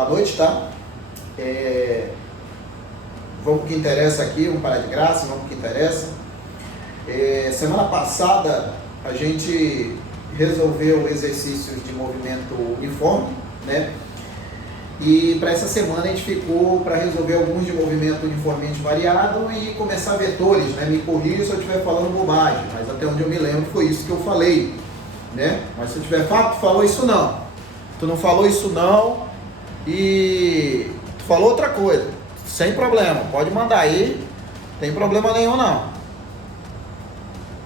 Boa noite, tá? Vamos pro que interessa aqui, vamos parar de graça, vamos pro que interessa. Semana passada a gente resolveu exercícios de movimento uniforme, né? E para essa semana a gente ficou para resolver alguns de movimento uniformemente variado e começar vetores, né? Me corrija se eu estiver falando bobagem, mas até onde eu me lembro foi isso que eu falei, né? Mas se eu tiver falado, tu falou isso não. Tu não falou isso não e tu falou outra coisa. Sem problema, pode mandar aí, tem problema nenhum não.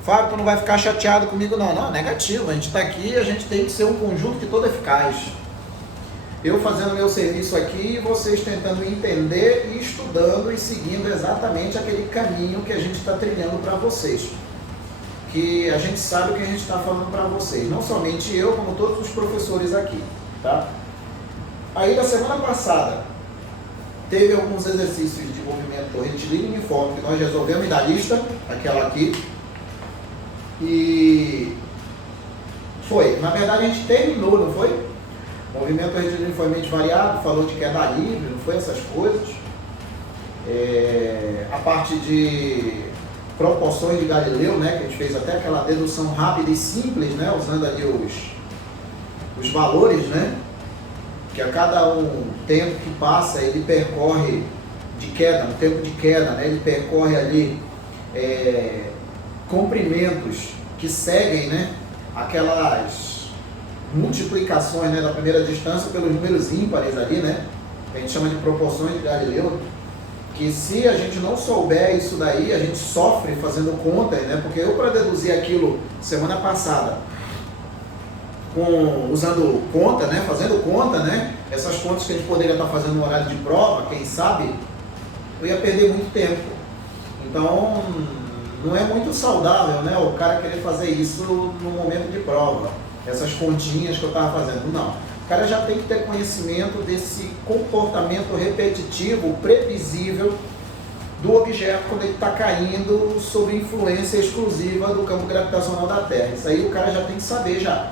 Fábio, tu não vai ficar chateado comigo não. Não, negativo, a gente está aqui, a gente tem que ser um conjunto que todo eficaz. Eu fazendo meu serviço aqui e vocês tentando entender e estudando e seguindo exatamente aquele caminho que a gente está trilhando para vocês. Que a gente sabe o que a gente está falando para vocês, não somente eu, como todos os professores aqui, tá? Aí da semana passada, teve alguns exercícios de movimento retilíneo uniforme que nós resolvemos da lista, aquela aqui, e foi, na verdade a gente terminou, não foi? Movimento retilíneo uniformemente variado, falou de queda livre, não foi essas coisas. A parte de proporções de Galileu, né, que a gente fez até aquela dedução rápida e simples, né, usando ali os valores, né, que a cada um tempo que passa ele percorre de queda, no tempo de queda, né, ele percorre ali comprimentos que seguem, né, aquelas multiplicações, né, da primeira distância pelos números ímpares ali, né, que a gente chama de proporções de Galileu, que se a gente não souber isso daí, a gente sofre fazendo contas, né, porque eu para deduzir aquilo semana passada, usando conta, né, fazendo conta, né, essas contas que a gente poderia estar fazendo no horário de prova, quem sabe, eu ia perder muito tempo. Então, não é muito saudável, né, o cara querer fazer isso no momento de prova, essas continhas que eu estava fazendo, não. O cara já tem que ter conhecimento desse comportamento repetitivo, previsível do objeto quando ele está caindo sob influência exclusiva do campo gravitacional da Terra. Isso aí o cara já tem que saber já.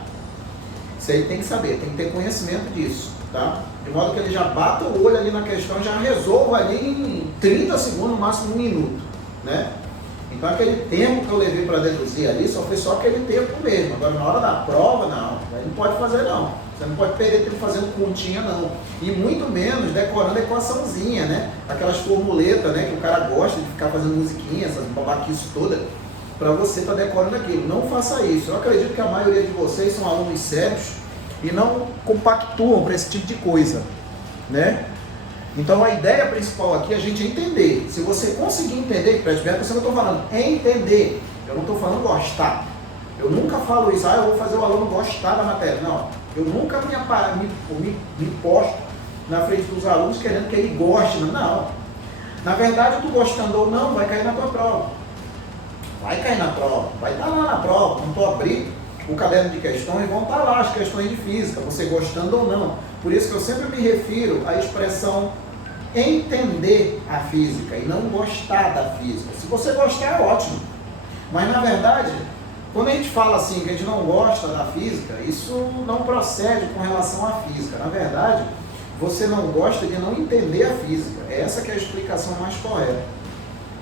Isso aí tem que saber, tem que ter conhecimento disso, tá? De modo que ele já bata o olho ali na questão e já resolva ali em 30 segundos, no máximo 1 minuto, né? Então aquele tempo que eu levei para deduzir ali só foi só aquele tempo mesmo. Agora na hora da prova, não, aí não pode fazer não. Você não pode perder tempo fazendo continha não. E muito menos decorando a equaçãozinha, né? Aquelas formuletas, né, que o cara gosta de ficar fazendo musiquinha, essas babaquices todas, para você estar decorando aquilo. Não faça isso. Eu acredito que a maioria de vocês são alunos sérios e não compactuam para esse tipo de coisa, né? Então a ideia principal aqui é a gente entender. Se você conseguir entender, preste bem atenção que eu estou falando, é entender. Eu não estou falando gostar. Eu nunca falo isso, eu vou fazer o aluno gostar da matéria. Não, eu nunca me posto na frente dos alunos querendo que ele goste. Não. Na verdade, tu gostando ou não, vai cair na tua prova. Vai cair na prova, vai estar lá na prova. Quando tu abrir o caderno de questões, vão estar lá as questões de física, você gostando ou não. Por isso que eu sempre me refiro à expressão entender a física e não gostar da física. Se você gostar, é ótimo. Mas na verdade, quando a gente fala assim que a gente não gosta da física, isso não procede com relação à física. Na verdade, você não gosta de não entender a física. Essa que é a explicação mais correta.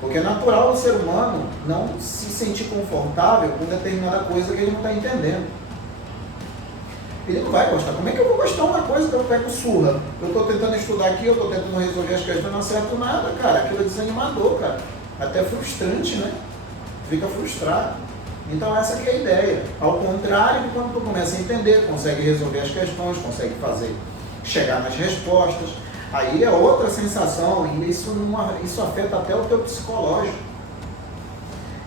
Porque é natural do ser humano não se sentir confortável com determinada coisa que ele não está entendendo. Ele não vai gostar. Como é que eu vou gostar de uma coisa que eu pego surra? Eu estou tentando estudar aqui, eu estou tentando resolver as questões, não acerto nada, cara. Aquilo é desanimador, cara. Até frustrante, né? Fica frustrado. Então essa que é a ideia. Ao contrário de quando tu começa a entender, consegue resolver as questões, consegue chegar nas respostas, aí é outra sensação, e isso afeta até o teu psicológico.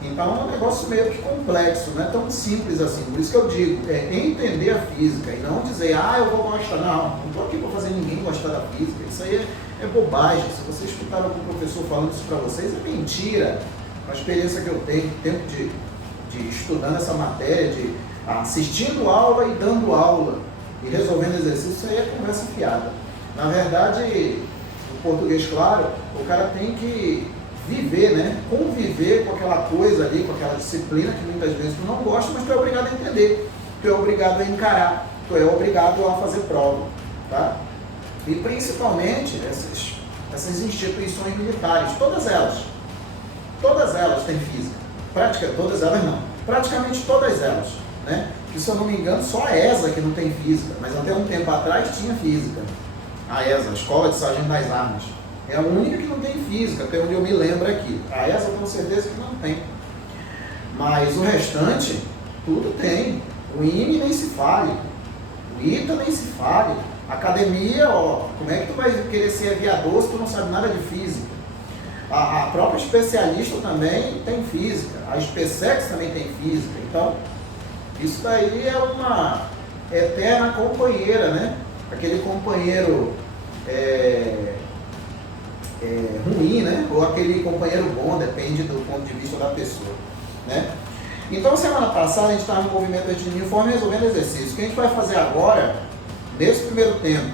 Então é um negócio meio que complexo, não é tão simples assim. Por isso que eu digo, entender a física e não dizer, eu vou gostar. Não estou aqui para fazer ninguém gostar da física. Isso aí é bobagem. Se vocês escutaram algum professor falando isso para vocês, é mentira. A experiência que eu tenho, tempo de estudando essa matéria, de assistindo aula e dando aula e resolvendo exercício, isso aí é conversa fiada. Na verdade, no português claro, o cara tem que viver, né? Conviver com aquela coisa ali, com aquela disciplina que muitas vezes tu não gosta, mas tu é obrigado a entender, tu é obrigado a encarar, tu é obrigado a fazer prova, tá? E principalmente essas instituições militares, todas elas têm física. Todas elas não, praticamente todas elas, né? Que, se eu não me engano, só a ESA que não tem física, mas até um tempo atrás tinha física. A ESA, a Escola de Sargento das Armas, é a única que não tem física, até onde eu me lembro aqui. A ESA eu tenho certeza que não tem. Mas o restante, tudo tem. O IME nem se fale, o ITA nem se fale. Academia, ó, como é que tu vai querer ser aviador se tu não sabe nada de física? A própria especialista também tem física, a SpaceX também tem física. Então, isso daí é uma eterna companheira, né? Aquele companheiro ruim, né? Ou aquele companheiro bom, depende do ponto de vista da pessoa, né? Então, semana passada a gente estava no movimento uniforme resolvendo exercícios. O que a gente vai fazer agora, nesse primeiro tempo,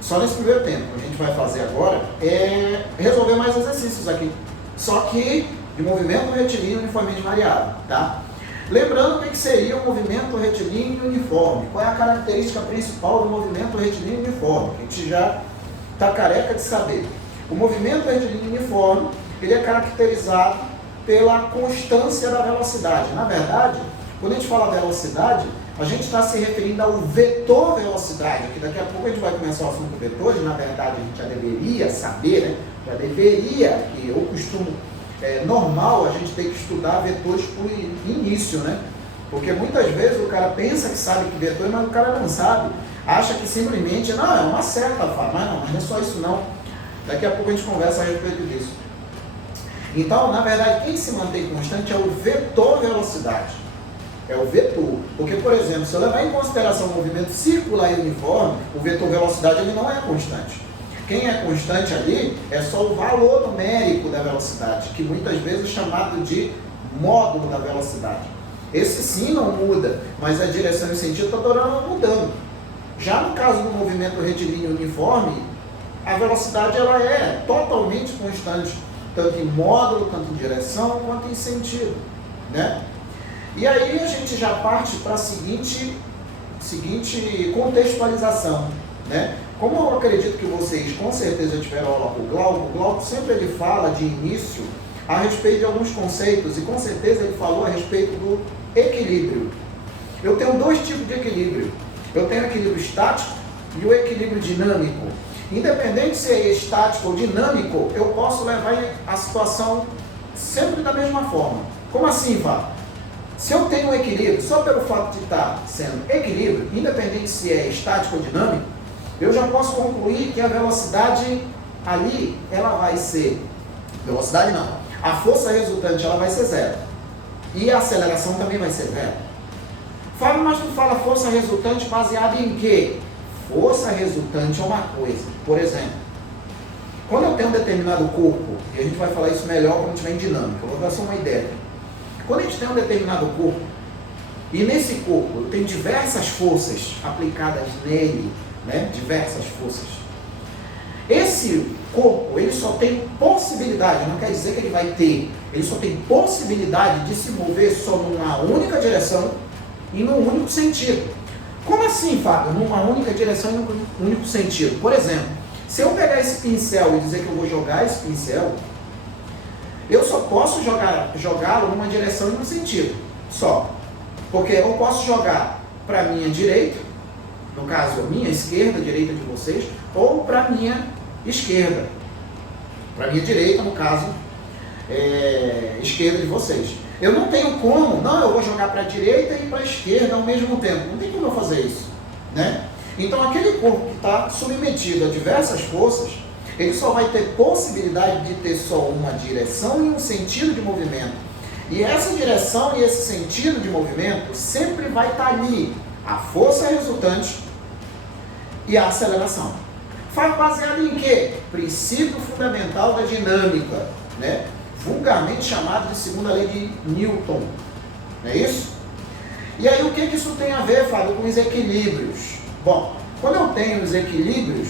só nesse primeiro tempo, o que a gente vai fazer agora é resolver mais exercícios aqui, só que de movimento retilíneo uniformemente variado, tá? Lembrando o que seria o movimento retilíneo uniforme, qual é a característica principal do movimento retilíneo uniforme, que a gente já está careca de saber. O movimento retilíneo uniforme, ele é caracterizado pela constância da velocidade. Na verdade, quando a gente fala velocidade, a gente está se referindo ao vetor velocidade, que daqui a pouco a gente vai começar o assunto vetores, na verdade a gente já deveria saber, né? Já deveria, que eu costumo, normal a gente ter que estudar vetores por início, né? Porque muitas vezes o cara pensa que sabe que vetor, mas o cara não sabe, acha que simplesmente, não, é uma seta, mas não é só isso não. Daqui a pouco a gente conversa a respeito disso. Então, na verdade, quem se mantém constante é o vetor velocidade. É o vetor. Porque, por exemplo, se eu levar em consideração o movimento circular e uniforme, o vetor velocidade ele não é constante. Quem é constante ali é só o valor numérico da velocidade, que muitas vezes é chamado de módulo da velocidade. Esse sim não muda, mas a direção e o sentido está mudando. Já no caso do movimento retilíneo uniforme, a velocidade ela é totalmente constante, tanto em módulo, tanto em direção, quanto em sentido, né? E aí a gente já parte para a seguinte contextualização, né? Como eu acredito que vocês com certeza tiveram aula com o Glauco sempre ele fala de início a respeito de alguns conceitos, e com certeza ele falou a respeito do equilíbrio. Eu tenho dois tipos de equilíbrio. Eu tenho o equilíbrio estático e o equilíbrio dinâmico. Independente se é estático ou dinâmico, eu posso levar a situação sempre da mesma forma. Como assim, Fábio? Se eu tenho um equilíbrio, só pelo fato de estar sendo equilíbrio, independente se é estático ou dinâmico, eu já posso concluir que a velocidade ali, ela vai ser, velocidade não, a força resultante ela vai ser zero. E a aceleração também vai ser zero. Fábio, mas tu fala força resultante baseada em quê? Força resultante é uma coisa. Por exemplo, quando eu tenho um determinado corpo, e a gente vai falar isso melhor quando tiver em dinâmica, eu vou dar só uma ideia. Quando a gente tem um determinado corpo, e nesse corpo eu tenho diversas forças aplicadas nele, né? Diversas forças. Esse corpo, ele só tem possibilidade, não quer dizer que ele vai ter, ele só tem possibilidade de se mover só numa única direção e num único sentido. Como assim, Fábio? Numa única direção e num único sentido? Por exemplo, se eu pegar esse pincel e dizer que eu vou jogar esse pincel, eu só posso jogá-lo numa direção e num sentido, só. Porque eu posso jogar para a minha direita, no caso a minha esquerda, a direita de vocês, ou para a minha esquerda, para a minha direita, no caso, esquerda de vocês. Eu não tenho como, não, eu vou jogar para a direita e para a esquerda ao mesmo tempo. Não tem como eu fazer isso, né? Então aquele corpo que está submetido a diversas forças, ele só vai ter possibilidade de ter só uma direção e um sentido de movimento. E essa direção e esse sentido de movimento sempre vai estar ali, a força resultante e a aceleração. Faz baseado em quê? Princípio fundamental da dinâmica, né? Vulgarmente chamado de segunda lei de Newton, não é isso? E aí o que isso tem a ver, Fábio, com os equilíbrios? Bom, quando eu tenho os equilíbrios,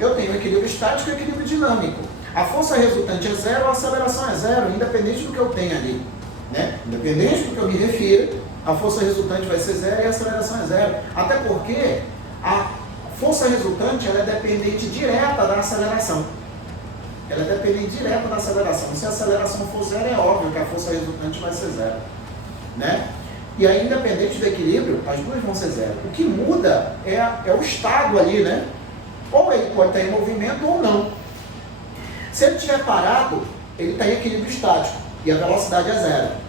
eu tenho equilíbrio estático e equilíbrio dinâmico. A força resultante é zero, a aceleração é zero, independente do que eu tenho ali, né? Independente do que eu me refiro, a força resultante vai ser zero e a aceleração é zero. Até porque a Força resultante, ela é dependente direta da aceleração. Ela é dependente direta da aceleração. Se a aceleração for zero, é óbvio que a força resultante vai ser zero, né? E aí, independente do equilíbrio, as duas vão ser zero. O que muda é o estado ali, né? Ou ele pode estar em movimento ou não. Se ele estiver parado, ele está em equilíbrio estático e a velocidade é zero.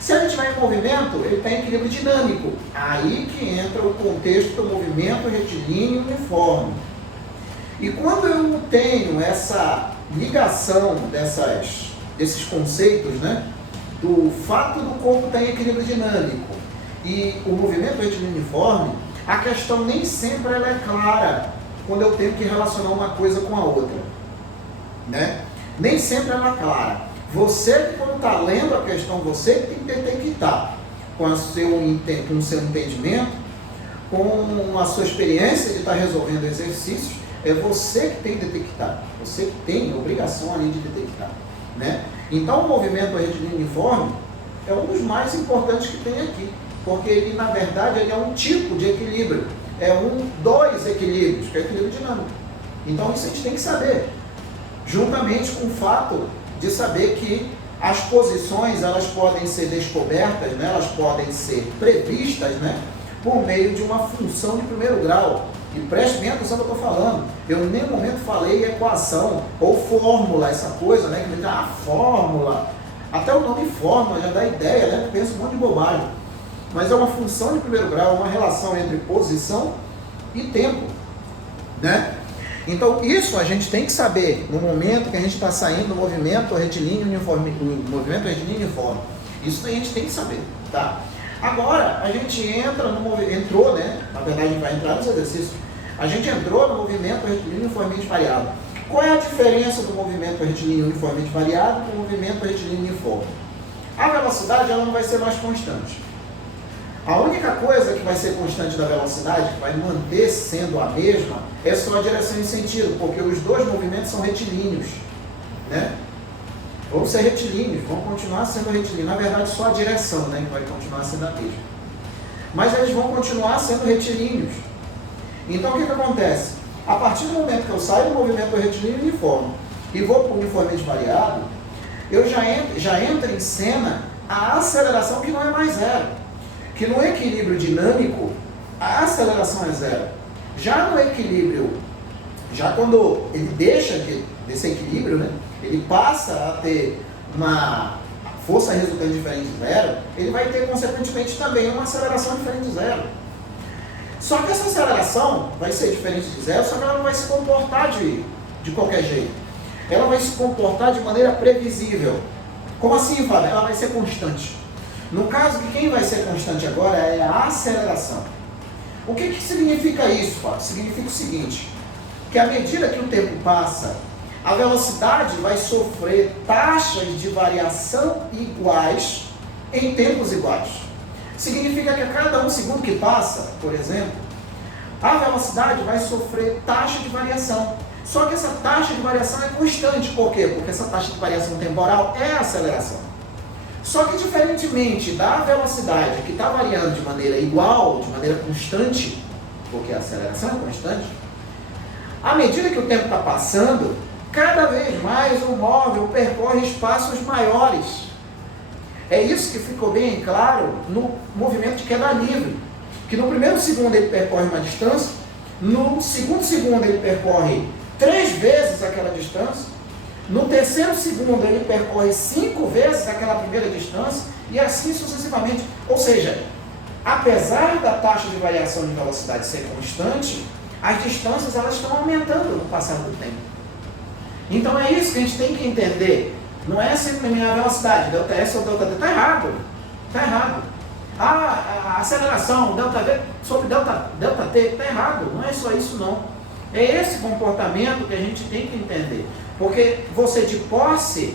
Se ele estiver em movimento, ele está em equilíbrio dinâmico. Aí que entra o contexto do movimento retilíneo uniforme. E quando eu não tenho essa ligação desses conceitos, né, do fato do corpo estar em equilíbrio dinâmico e o movimento retilíneo uniforme, a questão nem sempre ela é clara quando eu tenho que relacionar uma coisa com a outra, né? Nem sempre ela é clara. Você, quando está lendo a questão, você tem que detectar com o seu entendimento, com a sua experiência de estar resolvendo exercícios, é você que tem que detectar, você que tem a obrigação ali de detectar, né? Então, o movimento retilíneo uniforme é um dos mais importantes que tem aqui, porque ele, na verdade, ele é um tipo de equilíbrio, dois equilíbrios, que é o equilíbrio dinâmico. Então, isso a gente tem que saber, juntamente com o fato de saber que as posições, elas podem ser descobertas, né? Elas podem ser previstas, né? Por meio de uma função de primeiro grau. E preste bem atenção no que eu estou falando. Eu em nenhum momento falei equação ou fórmula, essa coisa, né? Que me dá a fórmula. Até o nome fórmula já dá ideia, né? Pensa um monte de bobagem. Mas é uma função de primeiro grau, uma relação entre posição e tempo, né? Então, isso a gente tem que saber no momento que a gente está saindo do movimento retilíneo uniforme. Isso a gente tem que saber, tá? Agora, a gente entrou, né? Na verdade, a gente vai entrar nos exercícios. A gente entrou no movimento retilíneo uniformemente variado. Qual é a diferença do movimento retilíneo uniformemente variado para o movimento retilíneo uniforme? A velocidade, ela não vai ser mais constante. A única coisa que vai ser constante da velocidade, que vai manter sendo a mesma, é só a direção e sentido, porque os dois movimentos são retilíneos, né? Vão ser retilíneos, vão continuar sendo retilíneos. Na verdade, só a direção, né, que vai continuar sendo a mesma. Mas eles vão continuar sendo retilíneos. Então, o que acontece? A partir do momento que eu saio do movimento retilíneo uniforme e vou para o uniformemente variado, eu já entra em cena a aceleração que não é mais zero. Que no equilíbrio dinâmico, a aceleração é zero. Já no equilíbrio, já quando ele deixa desse equilíbrio, né, ele passa a ter uma força resultante diferente de zero, ele vai ter, consequentemente, também uma aceleração diferente de zero. Só que essa aceleração vai ser diferente de zero, só que ela não vai se comportar de qualquer jeito. Ela vai se comportar de maneira previsível. Como assim, Fábio? Ela vai ser constante. No caso que quem vai ser constante agora é a aceleração. O que significa isso, Fábio? Significa o seguinte, que à medida que o tempo passa, a velocidade vai sofrer taxas de variação iguais em tempos iguais. Significa que a cada um segundo que passa, por exemplo, a velocidade vai sofrer taxa de variação. Só que essa taxa de variação é constante. Por quê? Porque essa taxa de variação temporal é a aceleração. Só que, diferentemente da velocidade que está variando de maneira igual, de maneira constante, porque a aceleração é constante, à medida que o tempo está passando, cada vez mais o móvel percorre espaços maiores. É isso que ficou bem claro no movimento de queda livre, que no primeiro segundo ele percorre uma distância, no segundo segundo ele percorre 3 vezes aquela distância, no terceiro segundo ele percorre 5 vezes aquela primeira distância e assim sucessivamente. Ou seja, apesar da taxa de variação de velocidade ser constante, as distâncias elas estão aumentando no passar do tempo. Então é isso que a gente tem que entender. Não é simplesmente a velocidade, delta S ou delta T. Está errado. Está errado. A aceleração, delta V sobre delta T, está errado. Não é só isso não. É esse comportamento que a gente tem que entender. Porque você, de posse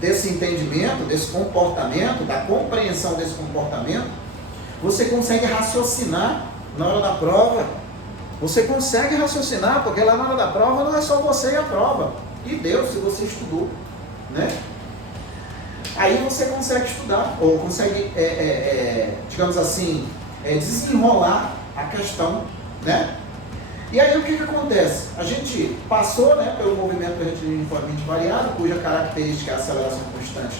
desse entendimento, desse comportamento, da compreensão desse comportamento, você consegue raciocinar na hora da prova. Você consegue raciocinar, porque lá na hora da prova não é só você e a prova. E Deus, se você estudou, né? Aí você consegue estudar, ou consegue, digamos assim, desenrolar a questão, né? E aí o que acontece? A gente passou, né, pelo movimento retilíneo uniformemente variado, cuja característica é a aceleração constante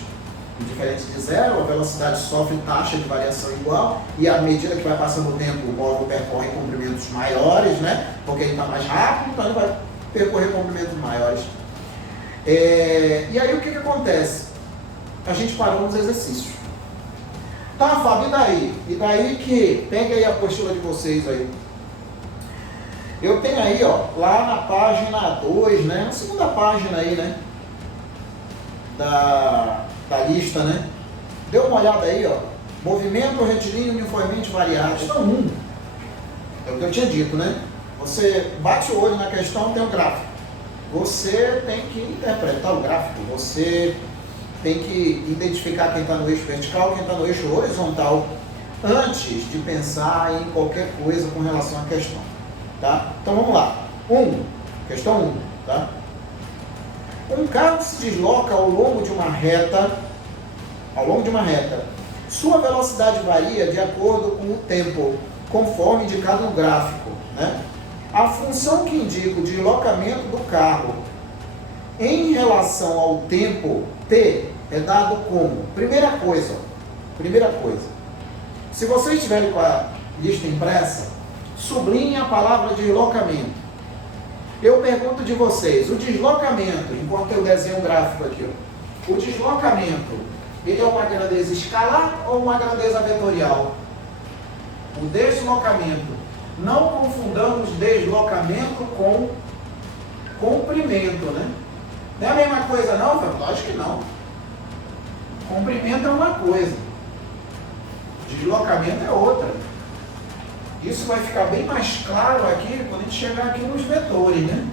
indiferente de zero, a velocidade sofre taxa de variação igual, e à medida que vai passando o tempo, o módulo percorre comprimentos maiores, né, porque ele está mais rápido, então ele vai percorrer comprimentos maiores. E aí o que acontece? A gente parou nos exercícios. Tá, Fábio, e daí? E daí que, pega aí a apostila de vocês aí. Eu tenho aí, ó, lá na página 2, né, na segunda página aí, né, da lista, né, dê uma olhada aí, ó, movimento retilíneo uniformemente variado, questão 1, é o que eu tinha dito, né, você bate o olho na questão, tem o gráfico, você tem que interpretar o gráfico, você tem que identificar quem está no eixo vertical, quem está no eixo horizontal, antes de pensar em qualquer coisa com relação à questão. Tá? Então vamos lá. Questão 1. Tá? Um carro se desloca ao longo de uma reta. Sua velocidade varia de acordo com o tempo, conforme indicado no gráfico. Né? A função que indica o deslocamento do carro em relação ao tempo t é dado como? Primeira coisa. Se vocês estiverem com a lista impressa, sublinhe a palavra deslocamento. Eu pergunto de vocês, o deslocamento, enquanto eu desenho um gráfico aqui, ó, o deslocamento, ele é uma grandeza escalar ou uma grandeza vetorial? O deslocamento. Não confundamos deslocamento com comprimento, né? Não é a mesma coisa não, Fábio? Lógico que não. Comprimento é uma coisa, deslocamento é outra. Isso vai ficar bem mais claro aqui quando a gente chegar aqui nos vetores, né?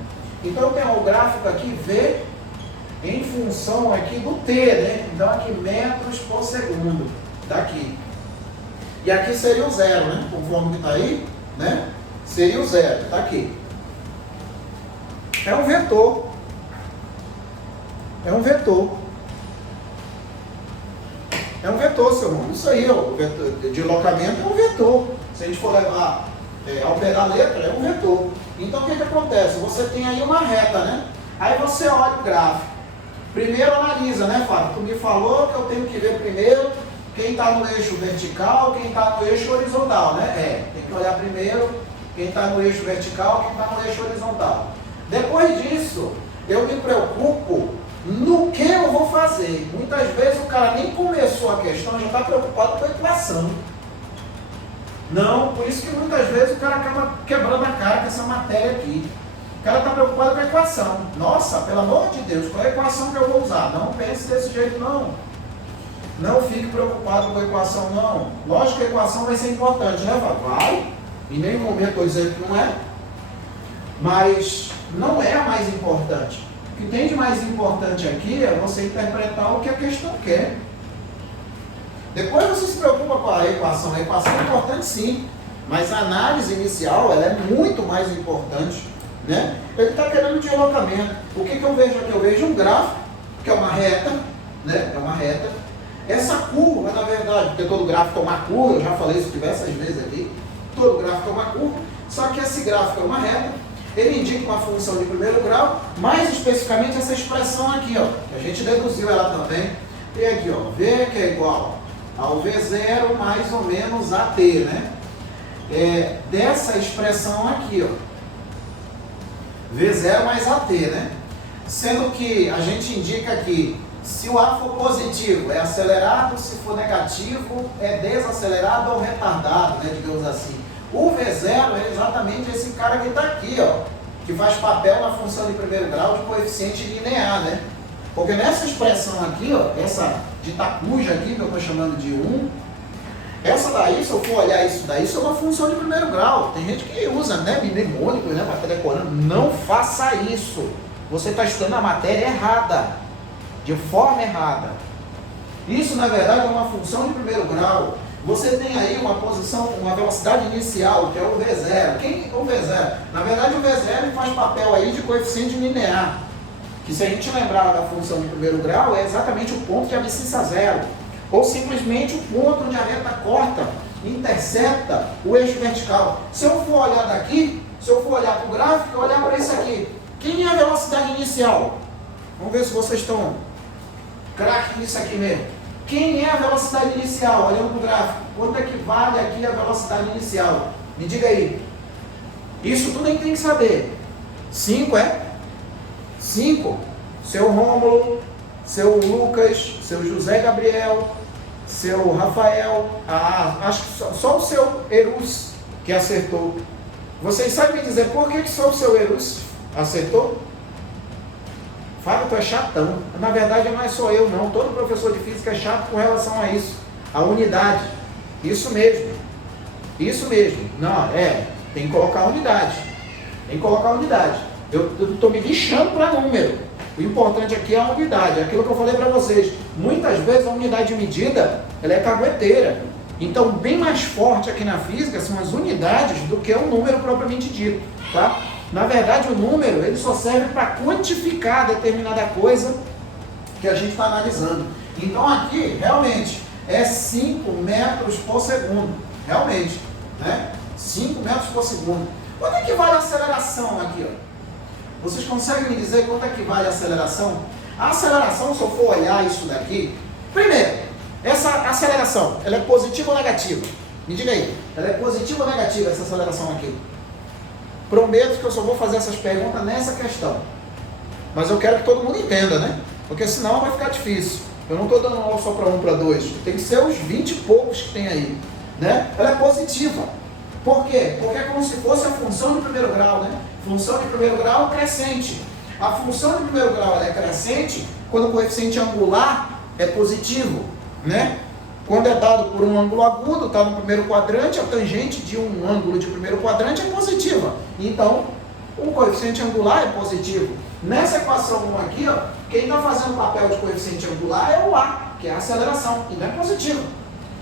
Então eu tenho o gráfico aqui V em função aqui do T, né? Então aqui metros por segundo, daqui. E aqui seria o zero, né? Conforme que está aí, né? Seria o zero, está aqui. É um vetor. É um vetor, seu irmão. Isso aí, ó, o vetor, deslocamento é um vetor. Se a gente for levar ao pé da letra, é um vetor. Então o que acontece? Você tem aí uma reta, né? Aí você olha o gráfico. Primeiro analisa, né, Fábio? Tu me falou que eu tenho que ver primeiro quem está no eixo vertical, quem está no eixo horizontal, né? Tem que olhar primeiro quem está no eixo vertical, quem está no eixo horizontal. Depois disso, eu me preocupo no que eu vou fazer. Muitas vezes o cara nem começou a questão, já está preocupado com a equação. Não, por isso que muitas vezes o cara acaba quebrando a cara com essa matéria aqui. O cara está preocupado com a equação. Nossa, pelo amor de Deus, qual é a equação que eu vou usar? Não pense desse jeito, não. Não fique preocupado com a equação, não. Lógico que a equação vai ser importante, né, Fábio? Vai. Em nenhum momento estou dizendo que não é. Mas não é a mais importante. O que tem de mais importante aqui é você interpretar o que a questão quer. Depois você se preocupa com a equação. A equação é importante sim, mas a análise inicial ela é muito mais importante. Né? Ele está querendo deslocamento. O que eu vejo aqui? Eu vejo um gráfico, que é uma reta, né? É uma reta. Essa curva, na verdade, porque todo gráfico é uma curva, eu já falei isso diversas vezes aqui, todo gráfico é uma curva, só que esse gráfico é uma reta. Ele indica uma função de primeiro grau, mais especificamente essa expressão aqui, ó, que a gente deduziu ela também. Tem aqui, ó, V que é igual ao V0 mais ou menos AT, né? Dessa expressão aqui, ó, V0 mais AT, né? Sendo que a gente indica aqui, se o A for positivo é acelerado, se for negativo é desacelerado ou retardado, né, digamos assim. O V0 é exatamente esse cara que está aqui, ó, que faz papel na função de primeiro grau de coeficiente linear, né? Porque nessa expressão aqui, ó, essa de tacuja aqui, que eu estou chamando de 1, essa daí, se eu for olhar isso daí, isso é uma função de primeiro grau. Tem gente que usa, né, mnemônico, né, para estar decorando. Não faça isso. Você está estudando a matéria errada, de forma errada. Isso, na verdade, é uma função de primeiro grau. Você tem aí uma posição, uma velocidade inicial, que é o V0. Quem é o V0? Na verdade, o V0 faz papel aí de coeficiente linear. Que se a gente lembrar da função de primeiro grau, é exatamente o ponto de abscissa zero. Ou simplesmente o ponto onde a reta corta, intercepta o eixo vertical. Se eu for olhar daqui, Se eu for olhar para o gráfico, eu olhar para isso aqui. Quem é a velocidade inicial? Vamos ver se vocês estão craque nisso aqui mesmo. Quem é a velocidade inicial? Olhando para o gráfico. Quanto é que vale aqui a velocidade inicial? Me diga aí. Isso tudo a gente tem que saber. 5 é? 5. Seu Rômulo, seu Lucas, seu José Gabriel, seu Rafael, acho que só o seu Erus que acertou. Vocês sabem me dizer por que só o seu Erus acertou? Fábio, tu é chatão. Na verdade não é só eu não, todo professor de física é chato com relação a isso. A unidade. Isso mesmo. Isso mesmo. Não, tem que colocar a unidade. Tem que colocar a unidade. Eu estou me lixando para número. O importante aqui é a unidade. É aquilo que eu falei para vocês. Muitas vezes a unidade de medida, ela é cagueteira. Então, bem mais forte aqui na física são as unidades do que o número propriamente dito, tá? Na verdade, o número, ele só serve para quantificar determinada coisa que a gente está analisando. Então, aqui, realmente, é 5 metros por segundo. Realmente, né? 5 metros por segundo. Quanto é que vale a aceleração aqui, ó? Vocês conseguem me dizer quanto é que vale a aceleração? A aceleração, se eu for olhar isso daqui, primeiro, essa aceleração, ela é positiva ou negativa? Me diga aí, ela é positiva ou negativa essa aceleração aqui? Prometo que eu só vou fazer essas perguntas nessa questão. Mas eu quero que todo mundo entenda, né? Porque senão vai ficar difícil. Eu não estou dando aula só para 1, para 2. Tem que ser os 20 e poucos que tem aí, né? Ela é positiva. Por quê? Porque é como se fosse a função de primeiro grau, né? Função de primeiro grau crescente. A função de primeiro grau ela é crescente quando o coeficiente angular é positivo, né? Quando é dado por um ângulo agudo, está no primeiro quadrante, a tangente de um ângulo de primeiro quadrante é positiva. Então, o coeficiente angular é positivo. Nessa equação 1 aqui, ó, quem está fazendo o papel de coeficiente angular é o A, que é a aceleração, e não é positivo.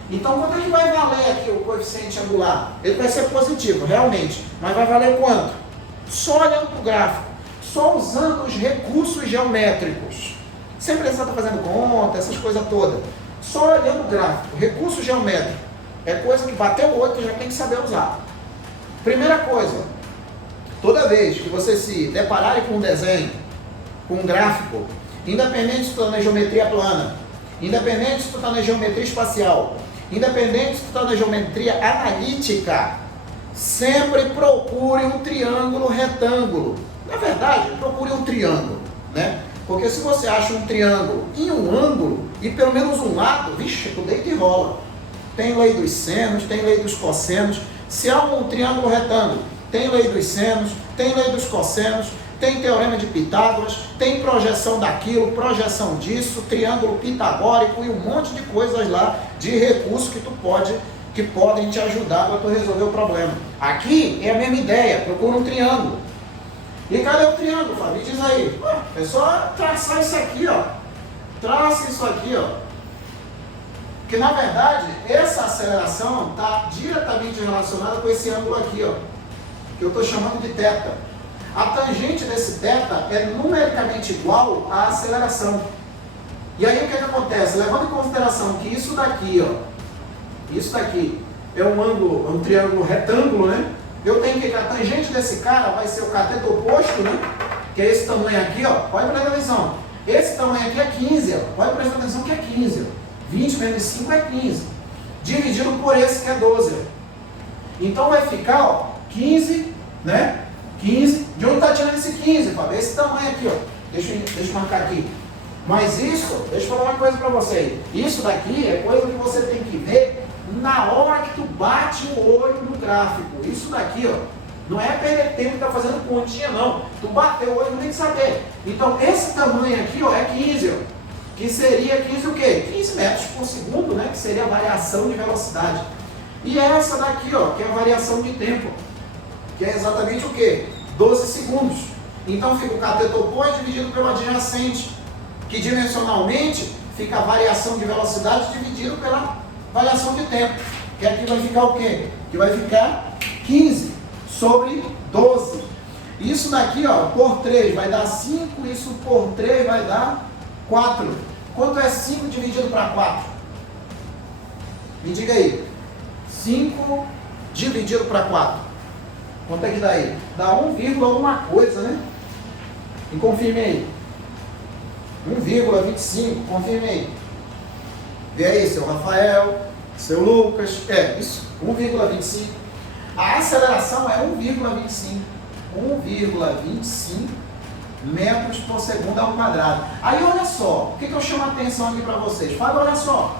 Então, quanto é que vai valer aqui o coeficiente angular? Ele vai ser positivo, realmente. Mas vai valer quanto? Só olhando para o gráfico, só usando os recursos geométricos. Sem precisar estar fazendo conta, essas coisas todas. Só olhando o gráfico, recurso geométrico. É coisa que bateu o olho, já tem que saber usar. Primeira coisa, toda vez que você se depararem com um desenho, com um gráfico, independente se tu está na geometria plana, independente se tu está na geometria espacial, independente se tu está na geometria analítica, sempre procure um triângulo retângulo. Na verdade, procure um triângulo, né? Porque se você acha um triângulo em um ângulo, e pelo menos um lado, vixe, tu deita e rola. Tem lei dos senos, tem lei dos cossenos. Se há um triângulo retângulo, tem lei dos senos, tem lei dos cossenos, tem teorema de Pitágoras, tem projeção daquilo, projeção disso, triângulo pitagórico e um monte de coisas lá, de recursos que podem te ajudar para tu resolver o problema. Aqui é a mesma ideia, procura um triângulo. E cadê o triângulo, Fábio? Diz aí. É só traçar isso aqui, ó. Traça isso aqui, ó. Porque, na verdade, essa aceleração está diretamente relacionada com esse ângulo aqui, ó. Que eu estou chamando de θ. A tangente desse θ é numericamente igual à aceleração. E aí, o que acontece? Levando em consideração que isso daqui, ó. Isso daqui é um ângulo, é um triângulo retângulo, né? Eu tenho que a tangente desse cara vai ser o cateto oposto, né? Que é esse tamanho aqui, ó. Pode prestar atenção. Esse tamanho aqui é 15, ó. Pode prestar atenção que é 15, ó. 20 menos 5 é 15. Dividido por esse que é 12, ó. Então vai ficar, ó, 15, né? 15. De onde está tirando esse 15, Fábio? Esse tamanho aqui, ó. Deixa eu marcar aqui. Mas isso, deixa eu falar uma coisa para você. Isso daqui é coisa que você tem que ver na hora que tu bate o olho no gráfico. Isso daqui, ó, não é perder tempo que tá fazendo continha, não. Tu bateu o olho, não tem que saber. Então, esse tamanho aqui, ó, é 15, ó. Que seria 15 o quê? 15 metros por segundo, né? Que seria a variação de velocidade. E essa daqui, ó, que é a variação de tempo. Que é exatamente o quê? 12 segundos. Então, fica o cateto oposto dividido pelo adjacente. Que dimensionalmente fica a variação de velocidade dividido pela variação de tempo, que aqui vai ficar o quê? Que vai ficar 15 sobre 12. Isso daqui, ó, por 3 vai dar 5, isso por 3 vai dar 4. Quanto é 5 dividido para 4? Me diga aí. 5 dividido para 4. Quanto é que dá aí? Dá 1, alguma coisa, né? E confirme aí. 1,25, confirme aí. Vê aí, seu Rafael, seu Lucas. É, isso, 1,25. A aceleração é 1,25. 1,25 metros por segundo ao quadrado. Aí, olha só, o que eu chamo a atenção aqui para vocês? Fábio, olha só.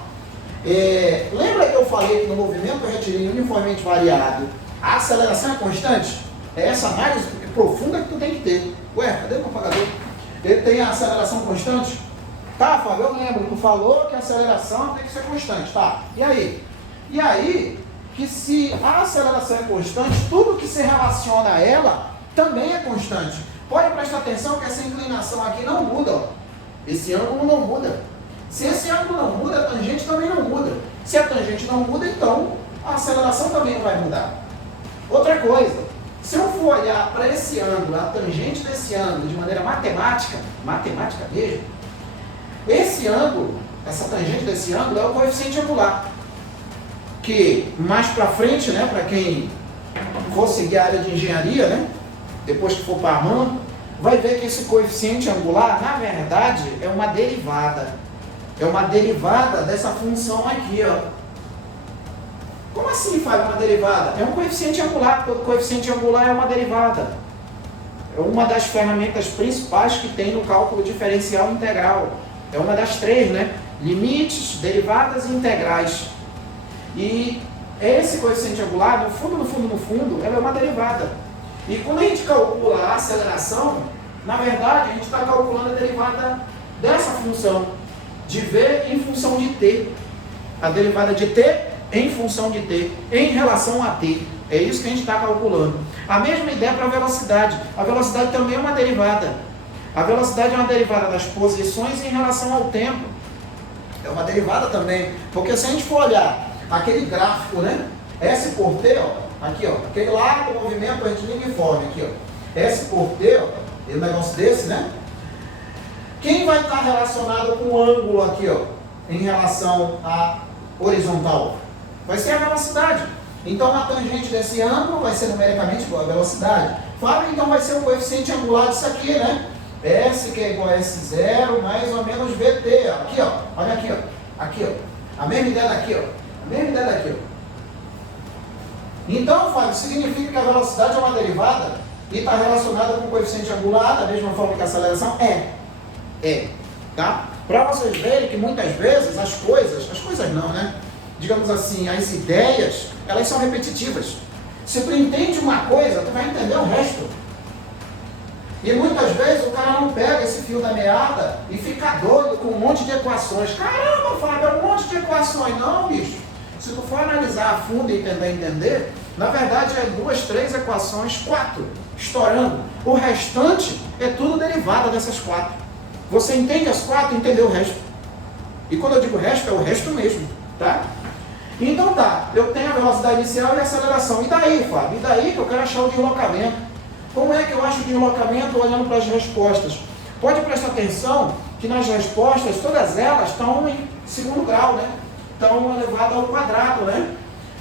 Lembra que eu falei que no movimento retilíneo uniformemente variado, a aceleração é constante? É essa análise profunda que tu tem que ter. Ué, cadê o apagador? Ele tem a aceleração constante? Tá, Fábio, eu lembro, tu falou que a aceleração tem que ser constante, tá? E aí? E aí, que se a aceleração é constante, tudo que se relaciona a ela também é constante. Pode prestar atenção que essa inclinação aqui não muda, ó. Esse ângulo não muda. Se esse ângulo não muda, a tangente também não muda. Se a tangente não muda, então a aceleração também não vai mudar. Outra coisa, se eu for olhar para esse ângulo, a tangente desse ângulo, de maneira matemática mesmo, esse ângulo, essa tangente desse ângulo é o coeficiente angular. Que mais para frente, né, para quem for seguir a área de engenharia, né, depois que for para a RAM, vai ver que esse coeficiente angular, na verdade, é uma derivada. É uma derivada dessa função aqui, ó. Como assim faz uma derivada? É um coeficiente angular, todo coeficiente angular é uma derivada. É uma das ferramentas principais que tem no cálculo diferencial integral. É uma das três, né? Limites, derivadas e integrais. E esse coeficiente angular, no fundo, ela é uma derivada. E quando a gente calcula a aceleração, na verdade, a gente está calculando a derivada dessa função, de V em função de T. A derivada de T em função de T, em relação a T. É isso que a gente está calculando. A mesma ideia para a velocidade. A velocidade também é uma derivada. A velocidade é uma derivada das posições em relação ao tempo. É uma derivada também. Porque se a gente for olhar aquele gráfico, né? S por T, ó, aqui, ó, aquele lá do movimento retilíneo uniforme, aqui, ó. S por T, ó, um negócio desse, né? Quem vai estar relacionado com o ângulo aqui, ó, em relação à horizontal? Vai ser a velocidade. Então, a tangente desse ângulo vai ser numericamente igual à velocidade. Fábio, então, vai ser o coeficiente angular disso aqui, né? S, que é igual a S0, mais ou menos VT. Ó. Aqui, ó. Olha aqui, ó. Aqui, ó. A mesma ideia daqui, ó. A mesma ideia daqui, ó. Então, Fábio, significa que a velocidade é uma derivada e está relacionada com o coeficiente angular, da mesma forma que a aceleração? É. Tá? Para vocês verem que muitas vezes as coisas não, né? Digamos assim, as ideias, elas são repetitivas. Se tu entende uma coisa, tu vai entender o resto. E muitas vezes o cara não pega esse fio da meada e fica doido com um monte de equações. Caramba, Fábio, é um monte de equações. Não, bicho. Se tu for analisar a fundo e tentar entender, na verdade é 2, 3 equações, 4, estourando. O restante é tudo derivada dessas 4. Você entende as 4, entendeu o resto. E quando eu digo resto, é o resto mesmo, tá? Então tá, eu tenho a velocidade inicial e a aceleração. E daí, Fábio? E daí que eu quero achar o deslocamento. Como é que eu acho o deslocamento olhando para as respostas? Pode prestar atenção que nas respostas, todas elas estão em segundo grau, né? Estão elevadas ao quadrado, né?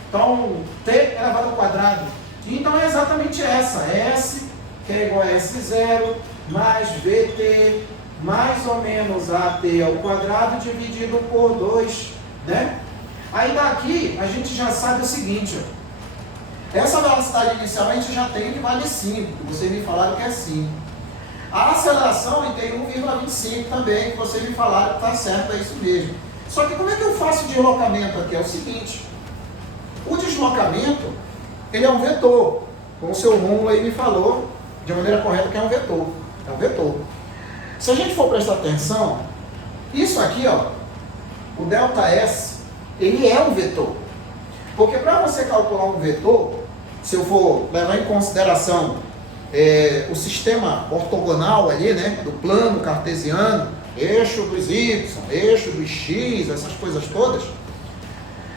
Então, T elevado ao quadrado. Então é exatamente essa. S, que é igual a S0, mais VT, mais ou menos AT ao quadrado, dividido por 2, né? Aí daqui, a gente já sabe o seguinte, ó. Essa velocidade inicial a gente já tem que vale 5, que vocês me falaram que é 5. A aceleração eu tenho 1,25 também, que vocês me falaram que está certo, é isso mesmo. Só que como é que eu faço o deslocamento aqui? É o seguinte, o deslocamento, ele é um vetor, como o seu Rômulo aí me falou, de maneira correta, que é um vetor. É um vetor. Se a gente for prestar atenção, isso aqui, ó, o ΔS, ele é um vetor. Porque para você calcular um vetor, se eu for levar em consideração o sistema ortogonal ali, né, do plano cartesiano, eixo dos Y, eixo dos X, essas coisas todas,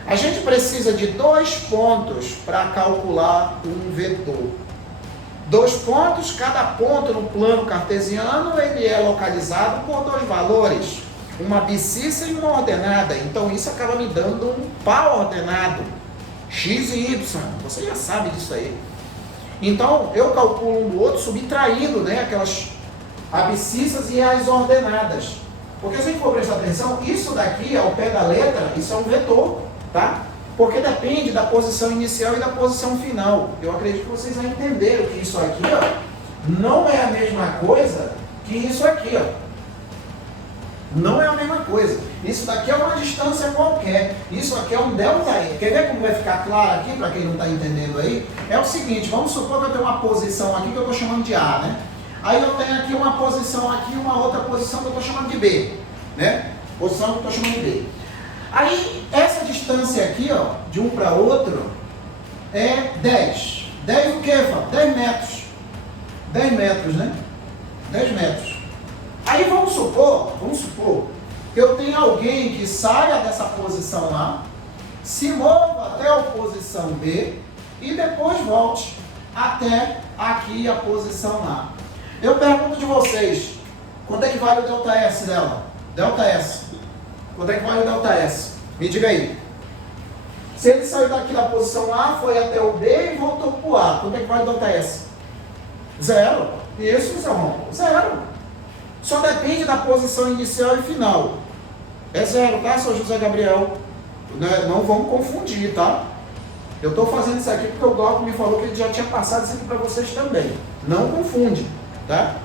a gente precisa de 2 pontos para calcular um vetor. 2 pontos, cada ponto no plano cartesiano, ele é localizado por 2 valores, uma abscissa e uma ordenada. Então isso acaba me dando um par ordenado, x e y, você já sabe disso aí. Então, eu calculo um do outro subtraindo, né, aquelas abscissas e as ordenadas. Porque se a gente for prestar atenção, isso daqui, ao pé da letra, isso é um vetor, tá? Porque depende da posição inicial e da posição final. Eu acredito que vocês já entenderam que isso aqui, ó, não é a mesma coisa que isso aqui, ó. Não é a mesma coisa. Isso daqui é uma distância qualquer. Isso aqui é um ΔE. Quer ver como vai ficar claro aqui, para quem não está entendendo aí? É o seguinte, vamos supor que eu tenho uma posição aqui que eu estou chamando de A, né? Aí eu tenho aqui uma posição aqui, uma outra posição que eu estou chamando de B, né? Posição que eu estou chamando de B. Aí, essa distância aqui, ó, de um para outro, é 10. 10 o quê, Fábio? 10 metros. 10 metros, né? 10 metros. Aí vamos supor que eu tenha alguém que saia dessa posição A, se mova até a posição B e depois volte até aqui a posição A. Eu pergunto de vocês, quanto é que vale o ΔS dela? ΔS. Quanto é que vale o ΔS? Me diga aí. Se ele saiu daqui da posição A, foi até o B e voltou para o A, quanto é que vale o ΔS? Zero. Isso, seu Romulo. Zero. Só depende da posição inicial e final. É zero, tá, seu José Gabriel? Não vamos confundir, tá? Eu estou fazendo isso aqui porque o Glauco me falou que ele já tinha passado isso aqui para vocês também. Não confunde, tá?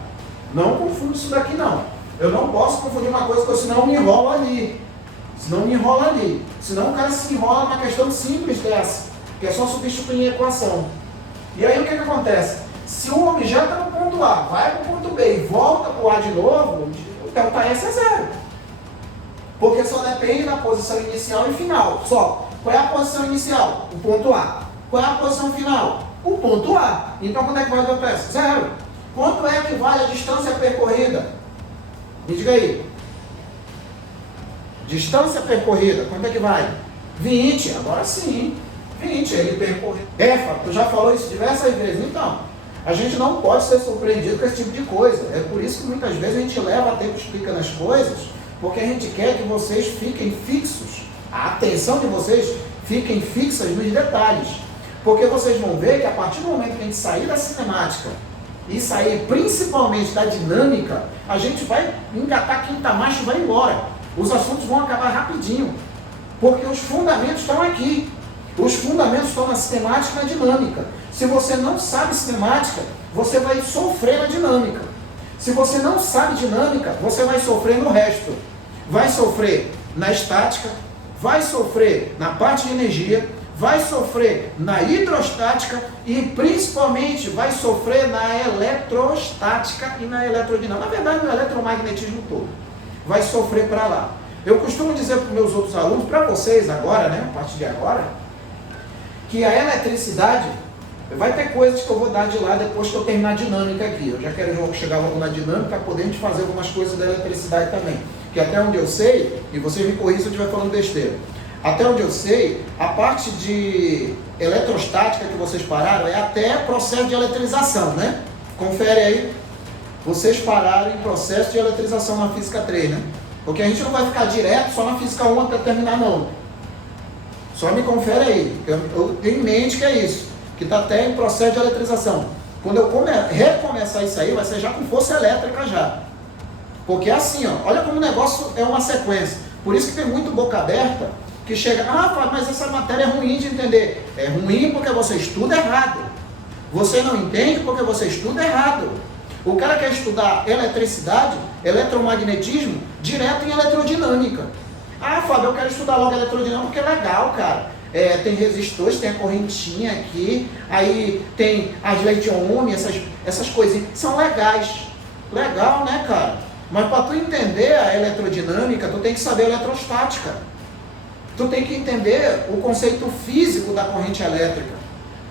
Não confunde isso daqui, não. Eu não posso confundir uma coisa com outra, senão eu me enrolo ali. Senão o cara se enrola numa questão simples dessa, que é só substituir a equação. E aí o que acontece? Se o objeto está no ponto A, vai para o ponto B e volta para o A de novo, o ΔS é zero. Porque só depende da posição inicial e final. Só. Qual é a posição inicial? O ponto A. Qual é a posição final? O ponto A. Então quanto é que vale o ΔS? Zero. Quanto é que vale a distância percorrida? Me diga aí. Distância percorrida, quanto é que vale? 20. Agora sim. 20. Ele percorreu. Fábio, tu já falou isso diversas vezes. Então, a gente não pode ser surpreendido com esse tipo de coisa. É por isso que muitas vezes a gente leva tempo explicando as coisas, porque a gente quer que vocês fiquem fixos, a atenção de vocês fiquem fixas nos detalhes. Porque vocês vão ver que a partir do momento que a gente sair da cinemática e sair principalmente da dinâmica, a gente vai engatar quinta marcha e vai embora. Os assuntos vão acabar rapidinho, porque os fundamentos estão aqui. Os fundamentos estão na cinemática e na dinâmica. Se você não sabe cinemática, você vai sofrer na dinâmica. Se você não sabe dinâmica, você vai sofrer no resto. Vai sofrer na estática, vai sofrer na parte de energia, vai sofrer na hidrostática e principalmente vai sofrer na eletrostática e na eletrodinâmica. Na verdade, no eletromagnetismo todo. Vai sofrer para lá. Eu costumo dizer para os meus outros alunos, para vocês agora, né, a partir de agora, que a eletricidade, vai ter coisas que eu vou dar de lá depois que eu terminar a dinâmica aqui. Eu já quero chegar logo na dinâmica para poder fazer algumas coisas da eletricidade também. Que até onde eu sei, e vocês me corrigem se eu estiver falando besteira, até onde eu sei, a parte de eletrostática que vocês pararam é até processo de eletrização, né? Confere aí. Vocês pararam em processo de eletrização na Física 3, né? Porque a gente não vai ficar direto só na Física 1 até terminar, não. Só me confere aí. Eu tenho em mente que é isso. Que está até em processo de eletrização. Quando eu recomeçar isso aí, vai ser já com força elétrica já. Porque é assim, ó, olha como o negócio é uma sequência. Por isso que tem muito boca aberta que chega, mas essa matéria é ruim de entender. É ruim porque você estuda errado. Você não entende porque você estuda errado. O cara quer estudar eletricidade, eletromagnetismo, direto em eletrodinâmica. Fábio, eu quero estudar logo eletrodinâmica porque é legal, cara. Tem resistores, tem a correntinha aqui, aí tem as leis de Ohm, essas coisinhas, são legais. Legal, né, cara? Mas para tu entender a eletrodinâmica, tu tem que saber a eletrostática. Tu tem que entender o conceito físico da corrente elétrica.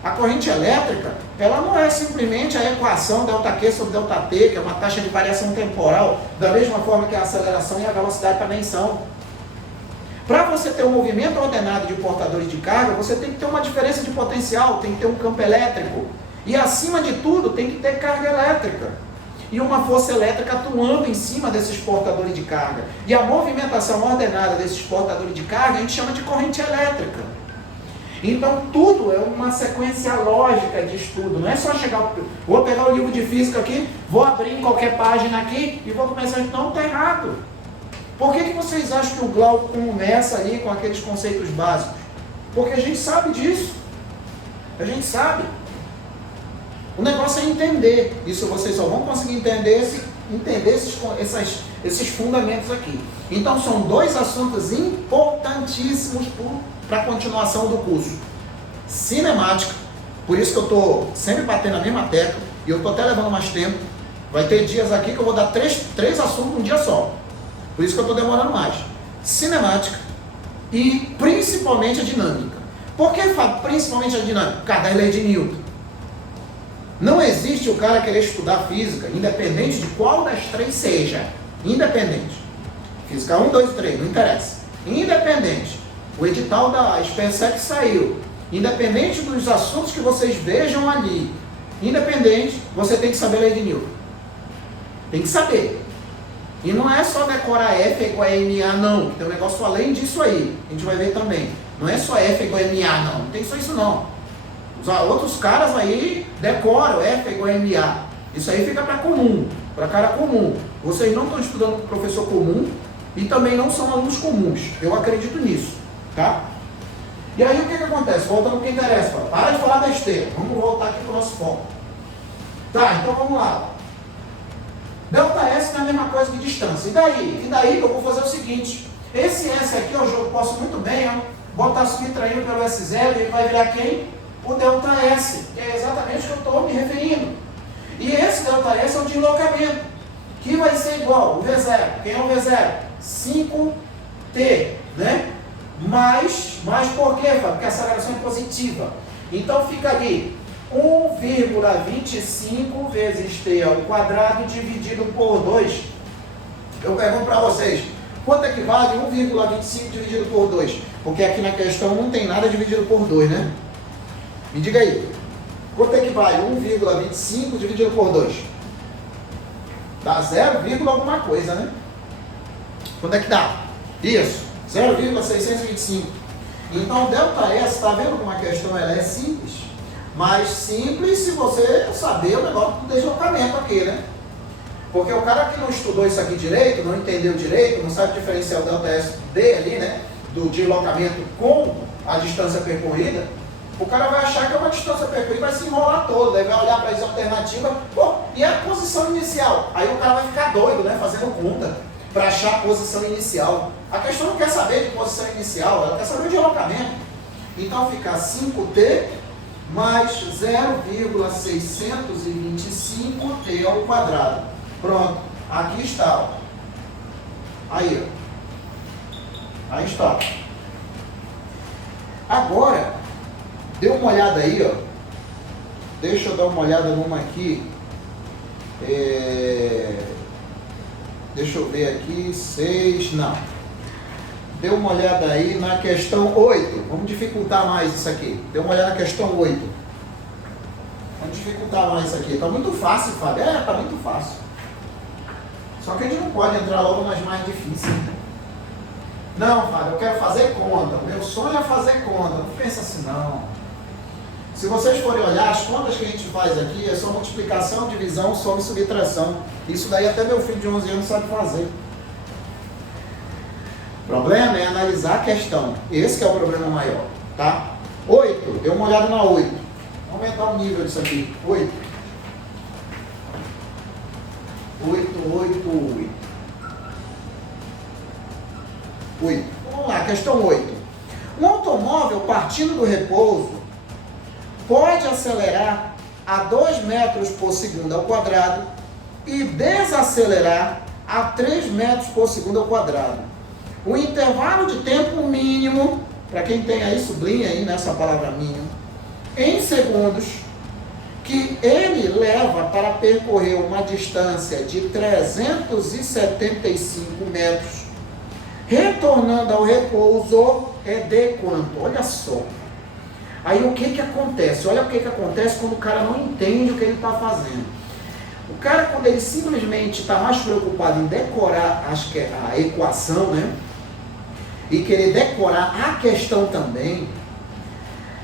A corrente elétrica, ela não é simplesmente a equação ΔQ sobre ΔT, que é uma taxa de variação temporal, da mesma forma que a aceleração e a velocidade também são. Para você ter um movimento ordenado de portadores de carga, você tem que ter uma diferença de potencial, tem que ter um campo elétrico. E acima de tudo, tem que ter carga elétrica. E uma força elétrica atuando em cima desses portadores de carga. E a movimentação ordenada desses portadores de carga, a gente chama de corrente elétrica. Então tudo é uma sequência lógica de estudo, não é só chegar, vou pegar o livro de física aqui, vou abrir em qualquer página aqui e vou começar, não, está errado. Por que vocês acham que o Glauco começa ali com aqueles conceitos básicos? Porque a gente sabe disso, a gente sabe. O negócio é entender, isso vocês só vão conseguir entender esses fundamentos aqui. Então são dois assuntos importantíssimos para a continuação do curso. Cinemática, por isso que eu estou sempre batendo a mesma tecla, e eu estou até levando mais tempo. Vai ter dias aqui que eu vou dar três assuntos num dia só. Por isso que eu estou demorando mais. Cinemática e principalmente a dinâmica. Por que principalmente a dinâmica? Por causa da lei de Newton. Não existe o cara querer estudar física, independente de qual das três seja. Independente. Física 1, 2 e 3, não interessa. Independente. O edital da SpaceX saiu. Independente dos assuntos que vocês vejam ali. Independente, você tem que saber a lei de Newton. Tem que saber. E não é só decorar F igual a MA, não. Tem um negócio além disso aí. A gente vai ver também. Não é só F igual a MA, não. Não tem só isso, não. Os outros caras aí decoram F igual a MA. Isso aí fica para comum, para cara comum. Vocês não estão estudando com professor comum e também não são alunos comuns. Eu acredito nisso, tá? E aí o que acontece? Voltando ao que interessa. Para de falar besteira. Vamos voltar aqui para o nosso foco. Tá, então vamos lá. Delta S não é a mesma coisa que distância. E daí? E daí eu vou fazer o seguinte. Esse S aqui eu posso muito bem, ó, botar subtraindo pelo S0 e ele vai virar quem? O delta S, que é exatamente o que eu estou me referindo. E esse delta S é o deslocamento, que vai ser igual o V0. Quem é o V0? 5T, né? Mas por quê, Fábio? Porque a aceleração é positiva. Então fica ali 1,25 vezes T ao quadrado dividido por 2. Eu pergunto para vocês, quanto equivale 1,25 dividido por 2? Porque aqui na questão não tem nada dividido por 2, né? Me diga aí, quanto equivale 1,25 dividido por 2? Dá 0, alguma coisa, né? Quanto é que dá? Isso, 0,625. Então, delta S, está vendo como a questão ela é simples? Mais simples se você saber o negócio do deslocamento aqui, né? Porque o cara que não estudou isso aqui direito, não entendeu direito, não sabe diferenciar o delta S D ali, né? Do deslocamento com a distância percorrida, o cara vai achar que é uma distância percorrida, vai se enrolar todo, aí vai olhar para as alternativas, pô, e a posição inicial? Aí o cara vai ficar doido, né, fazendo conta, para achar a posição inicial. A questão não quer saber de posição inicial, ela quer saber de deslocamento. Então fica 5T mais 0,625T ao quadrado. Pronto, aqui está, ó. Aí, ó. Aí está. Agora, dê uma olhada aí, ó. Deixa eu dar uma olhada numa aqui. Deixa eu ver aqui. 6, não. Dê uma olhada aí na questão 8. Vamos dificultar mais isso aqui. Dê uma olhada na questão 8. Vamos dificultar mais isso aqui. Está muito fácil, Fábio. Está muito fácil. Só que a gente não pode entrar logo nas mais difíceis. Não, Fábio, eu quero fazer conta. O meu sonho é fazer conta. Não pensa assim, não. Se vocês forem olhar, as contas que a gente faz aqui é só multiplicação, divisão, soma e subtração. Isso daí até meu filho de 11 anos sabe fazer. O problema é analisar a questão. Esse que é o problema maior, tá? 8, dê uma olhada na 8. Vamos aumentar o nível disso aqui. 8. 8. Vamos lá, questão 8. Um automóvel partindo do repouso pode acelerar a 2 metros por segundo ao quadrado e desacelerar a 3 metros por segundo ao quadrado. O intervalo de tempo mínimo, para quem tem aí, sublinha aí nessa palavra mínimo, em segundos, que ele leva para percorrer uma distância de 375 metros, retornando ao repouso, é de quanto? Olha só. Aí o que acontece? Olha o que acontece quando o cara não entende o que ele está fazendo. O cara, quando ele simplesmente está mais preocupado em decorar a equação, né? E querer decorar a questão também,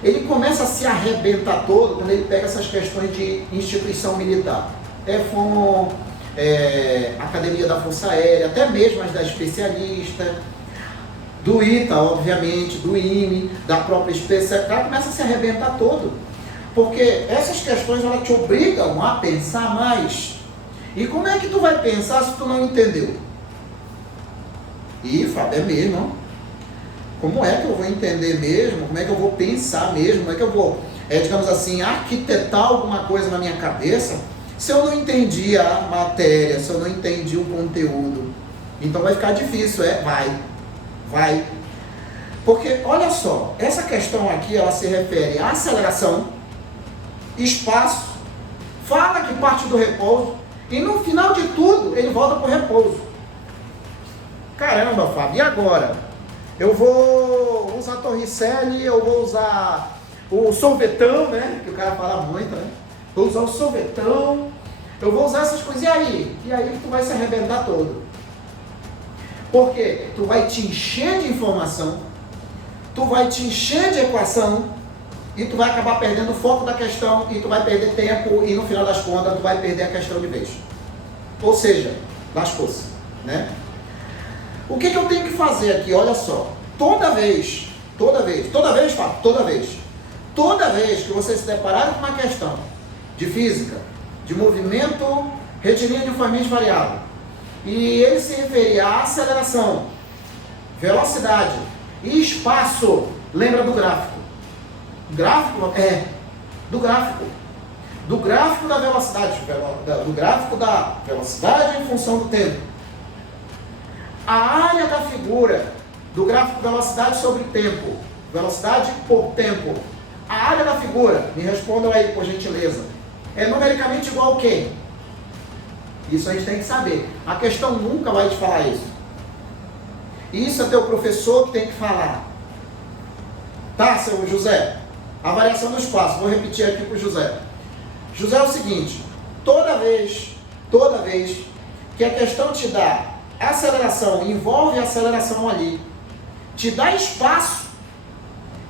ele começa a se arrebentar todo quando ele pega essas questões de instituição militar. FON, Academia da Força Aérea, até mesmo as da especialista, do ITA, obviamente, do IME, da própria especialista, o cara começa a se arrebentar todo. Porque essas questões, elas te obrigam a pensar mais. E como é que tu vai pensar se tu não entendeu? Ih, Fábio, é mesmo, ó. Como é que eu vou entender mesmo? Como é que eu vou pensar mesmo? Como é que eu vou, digamos assim, arquitetar alguma coisa na minha cabeça se eu não entendi a matéria, se eu não entendi o conteúdo? Então vai ficar difícil, vai. Porque, olha só, essa questão aqui, ela se refere à aceleração, espaço, fala que parte do repouso, e no final de tudo, ele volta para o repouso. Caramba, Fábio, e agora? Eu vou usar a Torricelli, eu vou usar o sorvetão, né? Que o cara fala muito, né? Vou usar o sorvetão, eu vou usar essas coisas. E aí? E aí tu vai se arrebentar todo. Porque tu vai te encher de informação, tu vai te encher de equação, e tu vai acabar perdendo o foco da questão, e tu vai perder tempo, e no final das contas tu vai perder a questão de vez. Ou seja, lascou-se, né? O que eu tenho que fazer aqui? Olha só, toda vez que você se deparar com uma questão de física, de movimento retilíneo uniformemente variável, e ele se referir à aceleração, velocidade e espaço, lembra do gráfico? Do gráfico da velocidade, do gráfico da velocidade em função do tempo. A área da figura do gráfico velocidade sobre tempo, velocidade por tempo, a área da figura, me respondam aí por gentileza, é numericamente igual a quê? Isso a gente tem que saber. A questão nunca vai te falar isso. Isso é teu professor que tem que falar. Tá, seu José? A variação do espaço, vou repetir aqui para o José. José, é o seguinte, toda vez que a questão te dá aceleração, envolve aceleração ali, te dá espaço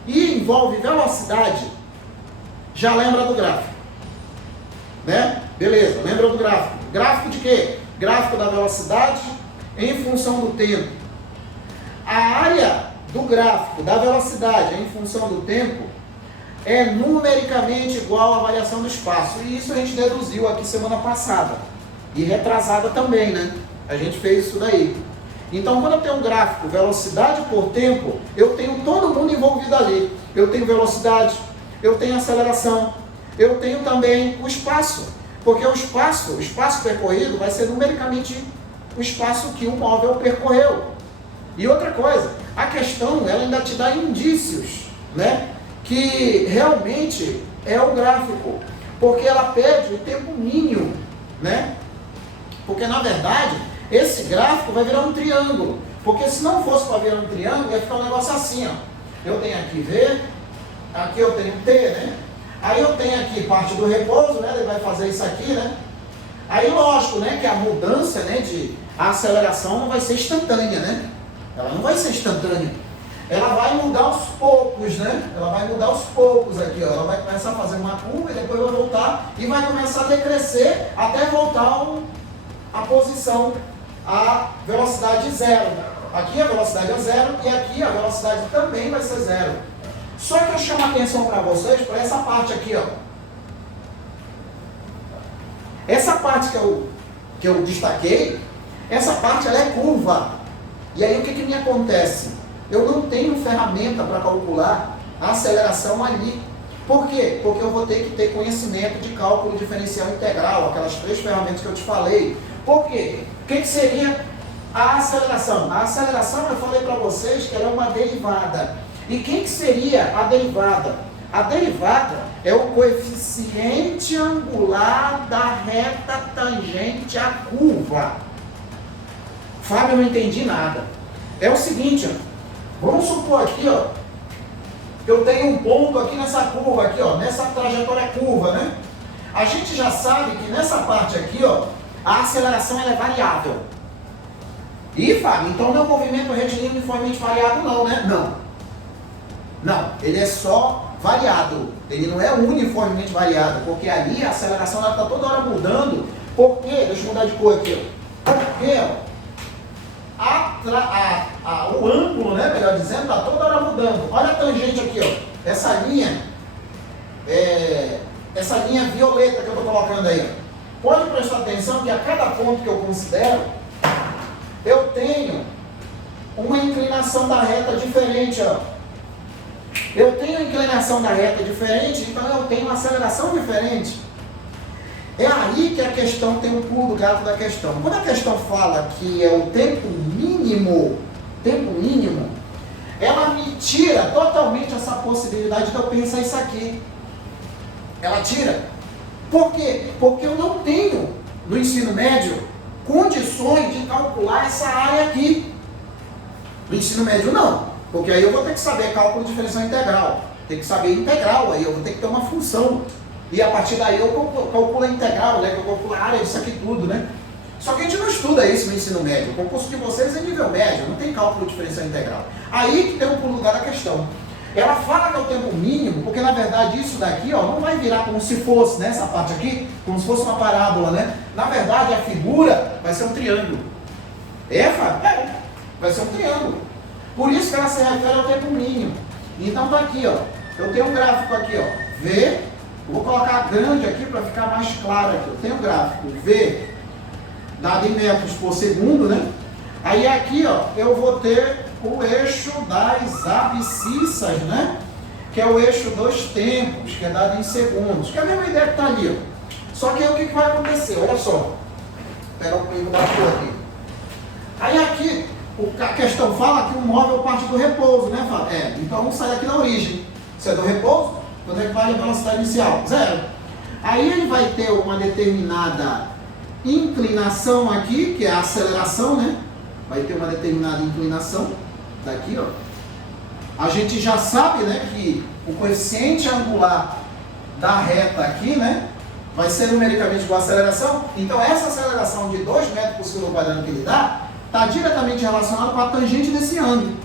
e envolve velocidade, já lembra do gráfico, né? Beleza, lembra do gráfico. Gráfico de quê? Gráfico da velocidade em função do tempo. A área do gráfico da velocidade em função do tempo é numericamente igual à variação do espaço. E isso a gente deduziu aqui semana passada. E retrasada também, né? A gente fez isso daí. Então, quando eu tenho um gráfico, velocidade por tempo, eu tenho todo mundo envolvido ali. Eu tenho velocidade, eu tenho aceleração, eu tenho também o espaço. Porque o espaço percorrido vai ser numericamente o espaço que o móvel percorreu. E outra coisa, a questão, ela ainda te dá indícios, né? Que realmente é o gráfico. Porque ela pede o tempo mínimo, né? Porque, na verdade, esse gráfico vai virar um triângulo. Porque se não fosse para virar um triângulo, ia ficar um negócio assim, ó. Eu tenho aqui V, aqui eu tenho T, né? Aí eu tenho aqui parte do repouso, né? Ele vai fazer isso aqui, né? Aí, lógico, né? Que a mudança, né? A aceleração não vai ser instantânea, né? Ela não vai ser instantânea. Ela vai mudar aos poucos, né? Ela vai mudar aos poucos aqui, ó. Ela vai começar a fazer uma curva e depois vai voltar e vai começar a decrescer até voltar a posição, a velocidade zero. Aqui a velocidade é zero e aqui a velocidade também vai ser zero. Só que eu chamo a atenção para vocês para essa parte aqui, ó. Essa parte que eu destaquei, essa parte ela é curva. E aí o que me acontece? Eu não tenho ferramenta para calcular a aceleração ali. Por quê? Porque eu vou ter que ter conhecimento de cálculo diferencial integral, aquelas 3 ferramentas que eu te falei. Por quê? O que seria a aceleração? A aceleração, eu falei para vocês que ela é uma derivada. E quem que seria a derivada? A derivada é o coeficiente angular da reta tangente à curva. Fábio, eu não entendi nada. É o seguinte, ó, vamos supor aqui, ó, eu tenho um ponto aqui nessa curva aqui, ó, nessa trajetória curva, né? A gente já sabe que nessa parte aqui, ó, a aceleração ela é variável. E, Fábio, então não é um movimento retilíneo uniformemente variável não, né? Não, ele é só variado, ele não é uniformemente variado, porque ali a aceleração está toda hora mudando. Por quê? Deixa eu mudar de cor aqui. Porque o ângulo, né, melhor dizendo, está toda hora mudando. Olha a tangente aqui, ó. Essa linha violeta que eu estou colocando aí. Pode prestar atenção que a cada ponto que eu considero, eu tenho uma inclinação da reta diferente, ó. Eu tenho a inclinação da reta diferente, então eu tenho uma aceleração diferente. É aí que a questão tem um pulo do gato da questão. Quando a questão fala que é o tempo mínimo, ela me tira totalmente essa possibilidade de eu pensar isso aqui. Ela tira. Por quê? Porque eu não tenho, no ensino médio, condições de calcular essa área aqui. No ensino médio não, porque aí eu vou ter que saber cálculo de diferencial integral, tem que saber integral, aí eu vou ter que ter uma função, e a partir daí eu calculo a integral, né, que eu calculo a área disso aqui tudo, né? Só que a gente não estuda isso no ensino médio, o concurso de vocês é nível médio, não tem cálculo de diferencial integral. Aí que tem um pulo lugar da questão. Ela fala que é o tempo mínimo, porque na verdade isso daqui, ó, não vai virar como se fosse, né, essa parte aqui, como se fosse uma parábola, né? Na verdade a figura vai ser um triângulo. Vai ser um triângulo. Por isso que ela se refere ao tempo mínimo. Então tá aqui, ó. Eu tenho um gráfico aqui, ó. V. Eu vou colocar grande aqui para ficar mais claro aqui. Eu tenho um gráfico V, dado em metros por segundo, né? Aí aqui, ó, eu vou ter o eixo das abscissas, né? Que é o eixo dos tempos, que é dado em segundos. Que é a mesma ideia que está ali, ó. Só que aí o que vai acontecer? Olha só. Vou pegar o primo da cor aqui. Aí aqui, a questão fala que o móvel parte do repouso, né, Fábio? Então sai daqui da origem. Isso é do repouso? Quando é que vale a velocidade inicial? 0. Aí ele vai ter uma determinada inclinação aqui, que é a aceleração, né? Vai ter uma determinada inclinação daqui, ó. A gente já sabe, né, que o coeficiente angular da reta aqui, né, vai ser numericamente igual à aceleração. Então essa aceleração de 2 metros por segundo ao quadrado que ele dá, está diretamente relacionado com a tangente desse ângulo,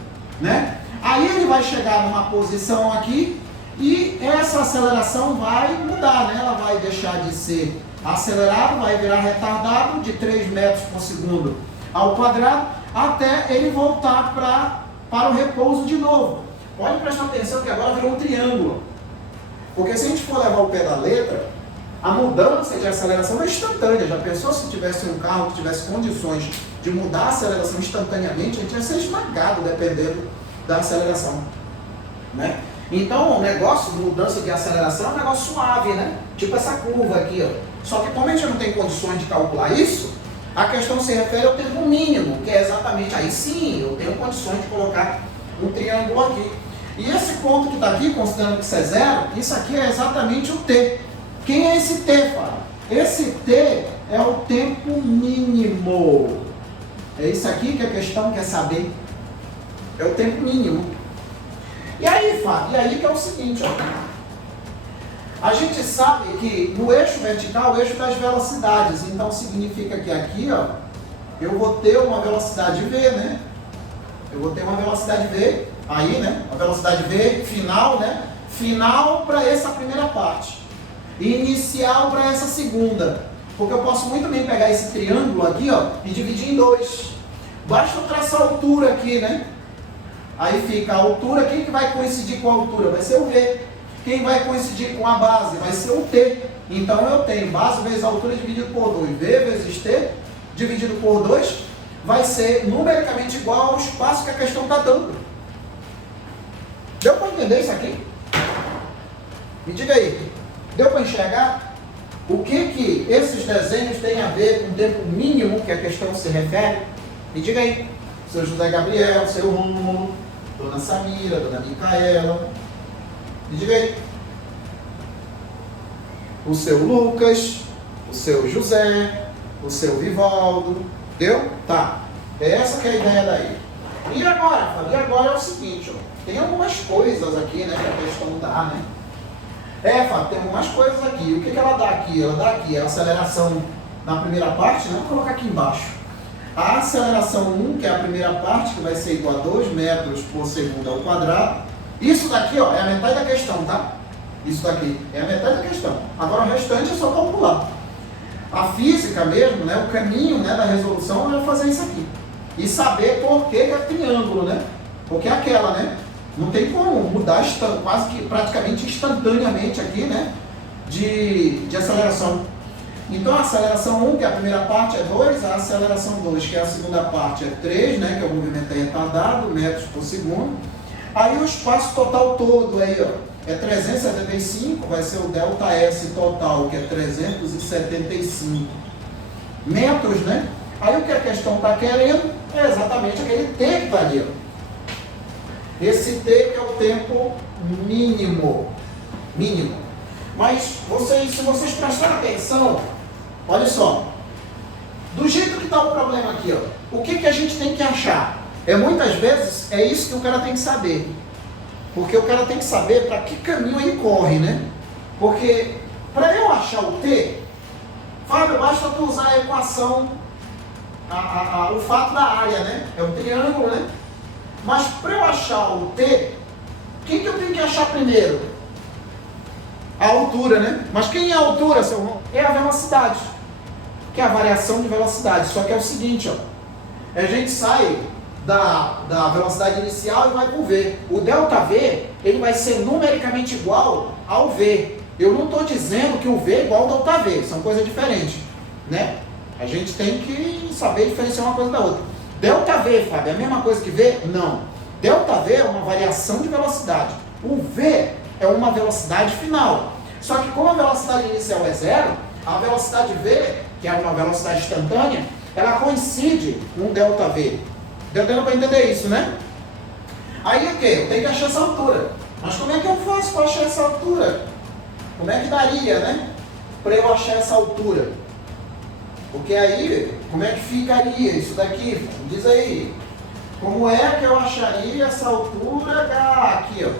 né? Aí ele vai chegar numa posição aqui e essa aceleração vai mudar, né? Ela vai deixar de ser acelerado, vai virar retardado de 3 metros por segundo ao quadrado até ele voltar para o repouso de novo. Pode prestar atenção que agora virou um triângulo, porque se a gente for levar o pé da letra, a mudança de aceleração é instantânea. Já pensou se tivesse um carro que tivesse condições de mudar a aceleração instantaneamente? A gente ia ser esmagado dependendo da aceleração, né? Então o negócio de mudança de aceleração é um negócio suave, né? Tipo essa curva aqui, ó. Só que como a gente não tem condições de calcular isso, a questão se refere ao tempo mínimo, que é exatamente aí sim, eu tenho condições de colocar um triângulo aqui. E esse ponto que está aqui, considerando que isso é 0, isso aqui é exatamente o T. Quem é esse T, Fábio? Esse T é o tempo mínimo. É isso aqui que a questão quer saber. É o tempo mínimo. E aí, Fábio, e aí que é o seguinte, ó. A gente sabe que no eixo vertical, o eixo das velocidades. Então significa que aqui, ó, eu vou ter uma velocidade V, né? Eu vou ter uma velocidade V, aí, né? Uma velocidade V final, né? Final para essa primeira parte. E inicial para essa segunda. Porque eu posso muito bem pegar esse triângulo aqui, ó, e dividir em 2. Basta eu traçar a altura aqui, né? Aí fica a altura, quem que vai coincidir com a altura? Vai ser o V. Quem vai coincidir com a base? Vai ser o T. Então eu tenho base vezes altura dividido por 2. V vezes T dividido por 2 vai ser numericamente igual ao espaço que a questão está dando. Deu para entender isso aqui? Me diga aí. Deu para enxergar o que esses desenhos têm a ver com o tempo mínimo que a questão se refere? Me diga aí. Seu José Gabriel, seu Rômulo, Dona Samira, Dona Micaela. Me diga aí. O seu Lucas, o seu José, o seu Vivaldo. Deu? Tá. Essa que é a ideia daí. E agora, Fábio? E agora é o seguinte, ó. Tem algumas coisas aqui, né, que a questão dá, né? Fábio, tem algumas coisas aqui. O que ela dá aqui? Ela dá aqui a aceleração na primeira parte, né? Vou colocar aqui embaixo. A aceleração 1, que é a primeira parte, que vai ser igual a 2 metros por segundo ao quadrado. Isso daqui, ó, é a metade da questão, tá? Isso daqui é a metade da questão. Agora o restante é só calcular. A física mesmo, né, o caminho, né, da resolução é fazer isso aqui. E saber por que é triângulo, né? Porque é aquela, né? Não tem como mudar quase que praticamente instantaneamente aqui, né? De aceleração. Então a aceleração 1, que é a primeira parte, é 2, a aceleração 2, que é a segunda parte, é 3, né? Que é o movimento retardado, metros por segundo. Aí o espaço total todo aí, ó, é 375, vai ser o ΔS total, que é 375 metros, né? Aí o que a questão está querendo é exatamente aquele T que está ali, ó. Esse T que é o tempo mínimo. Mas se vocês prestarem atenção, olha só, do jeito que está o problema aqui, ó, o que a gente tem que achar? Muitas vezes é isso que o cara tem que saber. Porque o cara tem que saber para que caminho ele corre, né? Porque para eu achar o T, Fábio, basta tu usar a equação, o fato da área, né? É um triângulo, né? Mas para eu achar o T, quem que eu tenho que achar primeiro? A altura, né? Mas quem é a altura, seu irmão? É a velocidade, que é a variação de velocidade. Só que é o seguinte, ó, a gente sai da velocidade inicial e vai para o V. O ΔV, ele vai ser numericamente igual ao V. Eu não estou dizendo que o V é igual ao ΔV, são coisas diferentes, né? A gente tem que saber diferenciar uma coisa da outra. ΔV, Fábio, é a mesma coisa que V? Não. ΔV é uma variação de velocidade. O V é uma velocidade final. Só que como a velocidade inicial é zero, a velocidade V, que é uma velocidade instantânea, ela coincide com o ΔV. Deu tempo para entender isso, né? Aí o que? Eu tenho que achar essa altura. Mas como é que eu faço para achar essa altura? Como é que daria, né? Para eu achar essa altura? Porque aí, como é que ficaria isso daqui? Diz aí. Como é que eu acharia essa altura aqui, ó?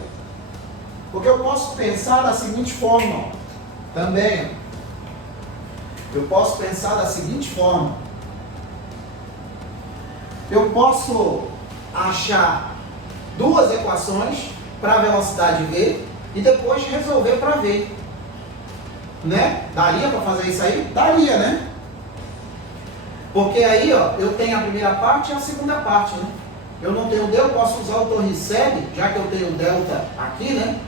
Porque eu posso pensar da seguinte forma, ó, também. Eu posso pensar da seguinte forma. Eu posso achar duas equações para a velocidade V e depois resolver para V. Né? Daria para fazer isso aí? Daria, né? Porque aí, ó, eu tenho a primeira parte e a segunda parte, né? Eu não tenho delta, eu posso usar o Torricelli, já que eu tenho delta aqui, né?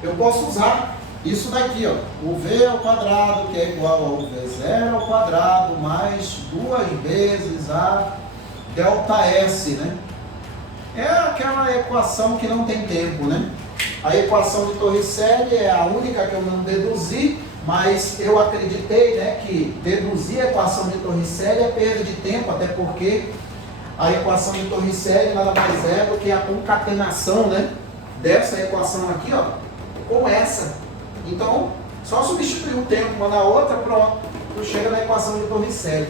Eu posso usar isso daqui, ó, o V ao quadrado, que é igual ao V0 ao quadrado, mais 2 vezes a ΔS, né? É aquela equação que não tem tempo, né? A equação de Torricelli é a única que eu não deduzi, mas eu acreditei, né, que deduzir a equação de Torricelli é perda de tempo, até porque a equação de Torricelli nada mais é do que a concatenação, né, dessa equação aqui, ó, com essa. Então, só substituir um tempo uma na outra, pronto, tu chega na equação de Torricelli.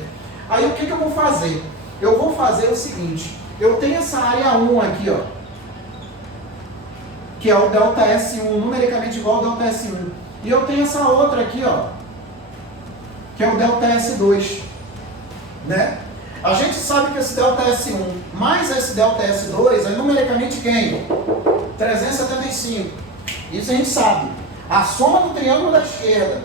Aí o que eu vou fazer? Eu vou fazer o seguinte, eu tenho essa área 1 aqui, ó, que é o ΔS1, numericamente igual ao ΔS1. E eu tenho essa outra aqui, ó, que é o ΔS2, né? A gente sabe que esse ΔS1 mais esse ΔS2 é numericamente quem? 375. Isso a gente sabe. A soma do triângulo da esquerda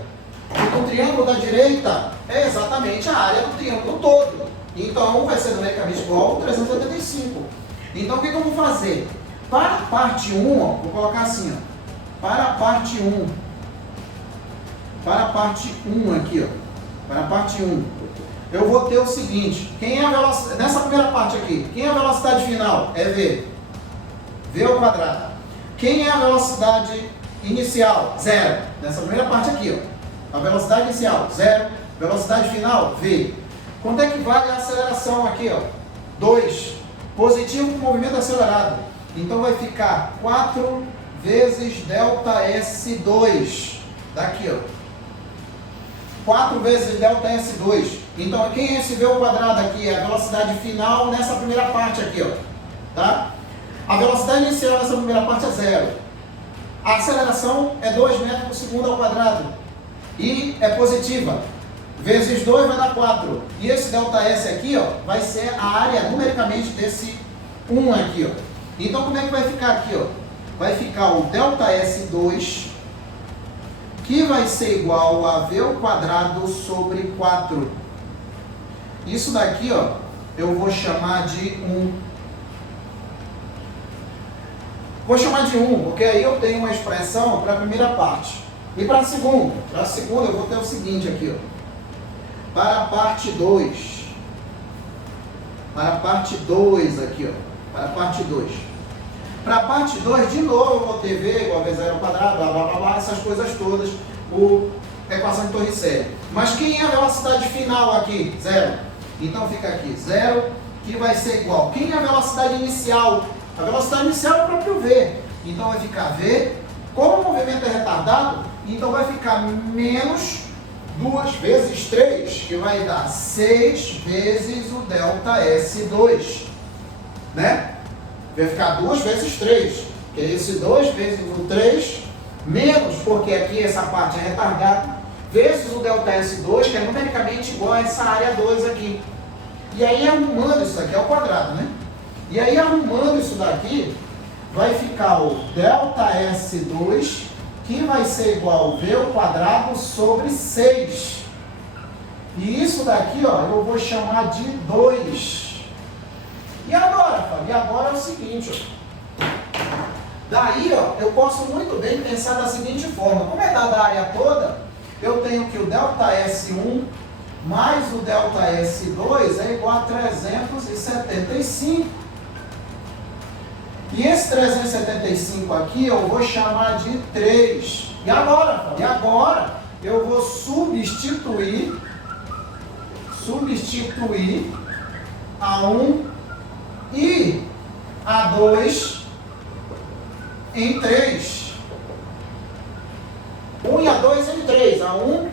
e do triângulo da direita é exatamente a área do triângulo todo. Então vai ser numericamente igual ao 375. Então o que eu vou fazer? Para a parte 1, ó, vou colocar assim, ó, para a parte 1, para a parte 1 aqui, ó, para a parte 1, eu vou ter o seguinte, quem é a velocidade, nessa primeira parte aqui, quem é a velocidade final? É V, V ao quadrado. Quem é a velocidade inicial? Zero, nessa primeira parte aqui, ó, a velocidade inicial, zero, velocidade final, V. Quanto é que vale a aceleração aqui, ó? 2, positivo com movimento acelerado. Então vai ficar 4 vezes ΔS2, daqui, ó. 4 vezes ΔS2. Então quem é esse V ao quadrado aqui? É a velocidade final nessa primeira parte aqui, ó. Tá? A velocidade inicial nessa primeira parte é zero. A aceleração é 2 metros por segundo ao quadrado. E é positiva. Vezes 2 vai dar 4. E esse ΔS aqui, ó, vai ser a área numericamente desse 1 aqui, ó. Então como é que vai ficar aqui, ó? vai ficar o ΔS2, que vai ser igual a V ao quadrado sobre 4. Isso daqui, ó, eu vou chamar de 1. Vou chamar de 1, porque aí eu tenho uma expressão para a primeira parte. E para a segunda? Para a segunda eu vou ter o seguinte aqui, ó. Para a parte 2. Para a parte 2 aqui, ó. Para a parte 2. Para a parte 2, de novo, eu vou ter V igual a V0 ao quadrado, blá, blá, blá, blá, essas coisas todas, a equação de Torricelli. Mas quem é a velocidade final aqui? 0. Então fica aqui, 0, que vai ser igual. Quem é a velocidade inicial? A velocidade inicial é o próprio V. Então vai ficar V, como o movimento é retardado, então vai ficar menos 2 vezes 3, que vai dar 6 vezes o ΔS2, né? Vai ficar 2 vezes 3, que é esse 2 vezes o 3, menos, porque aqui essa parte é retardada, vezes o ΔS2, que é numericamente igual a essa área 2 aqui. E aí arrumando isso aqui ao quadrado, né? E aí arrumando isso daqui, vai ficar o ΔS2, que vai ser igual a V ao quadrado sobre 6. E isso daqui, ó, eu vou chamar de 2. E agora, Fábio? E agora é o seguinte, ó. Daí, ó, eu posso muito bem pensar da seguinte forma. Como é dada a área toda, eu tenho que o ΔS1 mais o ΔS2 é igual a 375. E esse 375 aqui eu vou chamar de 3. E agora, Fábio? E agora eu vou substituir A1 e A2 em 3. 1 e A2 em 3. A1,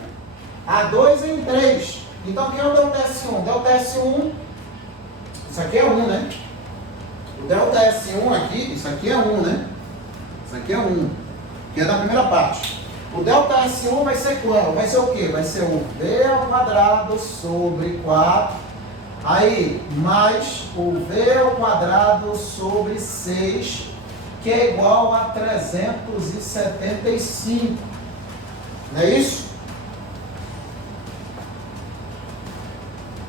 A2 em 3. Então, o que é o ΔS1? ΔS1, isso aqui é 1, né? O ΔS1 aqui, isso aqui é 1, né? Isso aqui é 1, que é da primeira parte. O ΔS1 vai ser quanto? Vai ser o quê? Vai ser o V ao quadrado sobre 4, aí, mais o V ao quadrado sobre 6, que é igual a 375. Não é isso?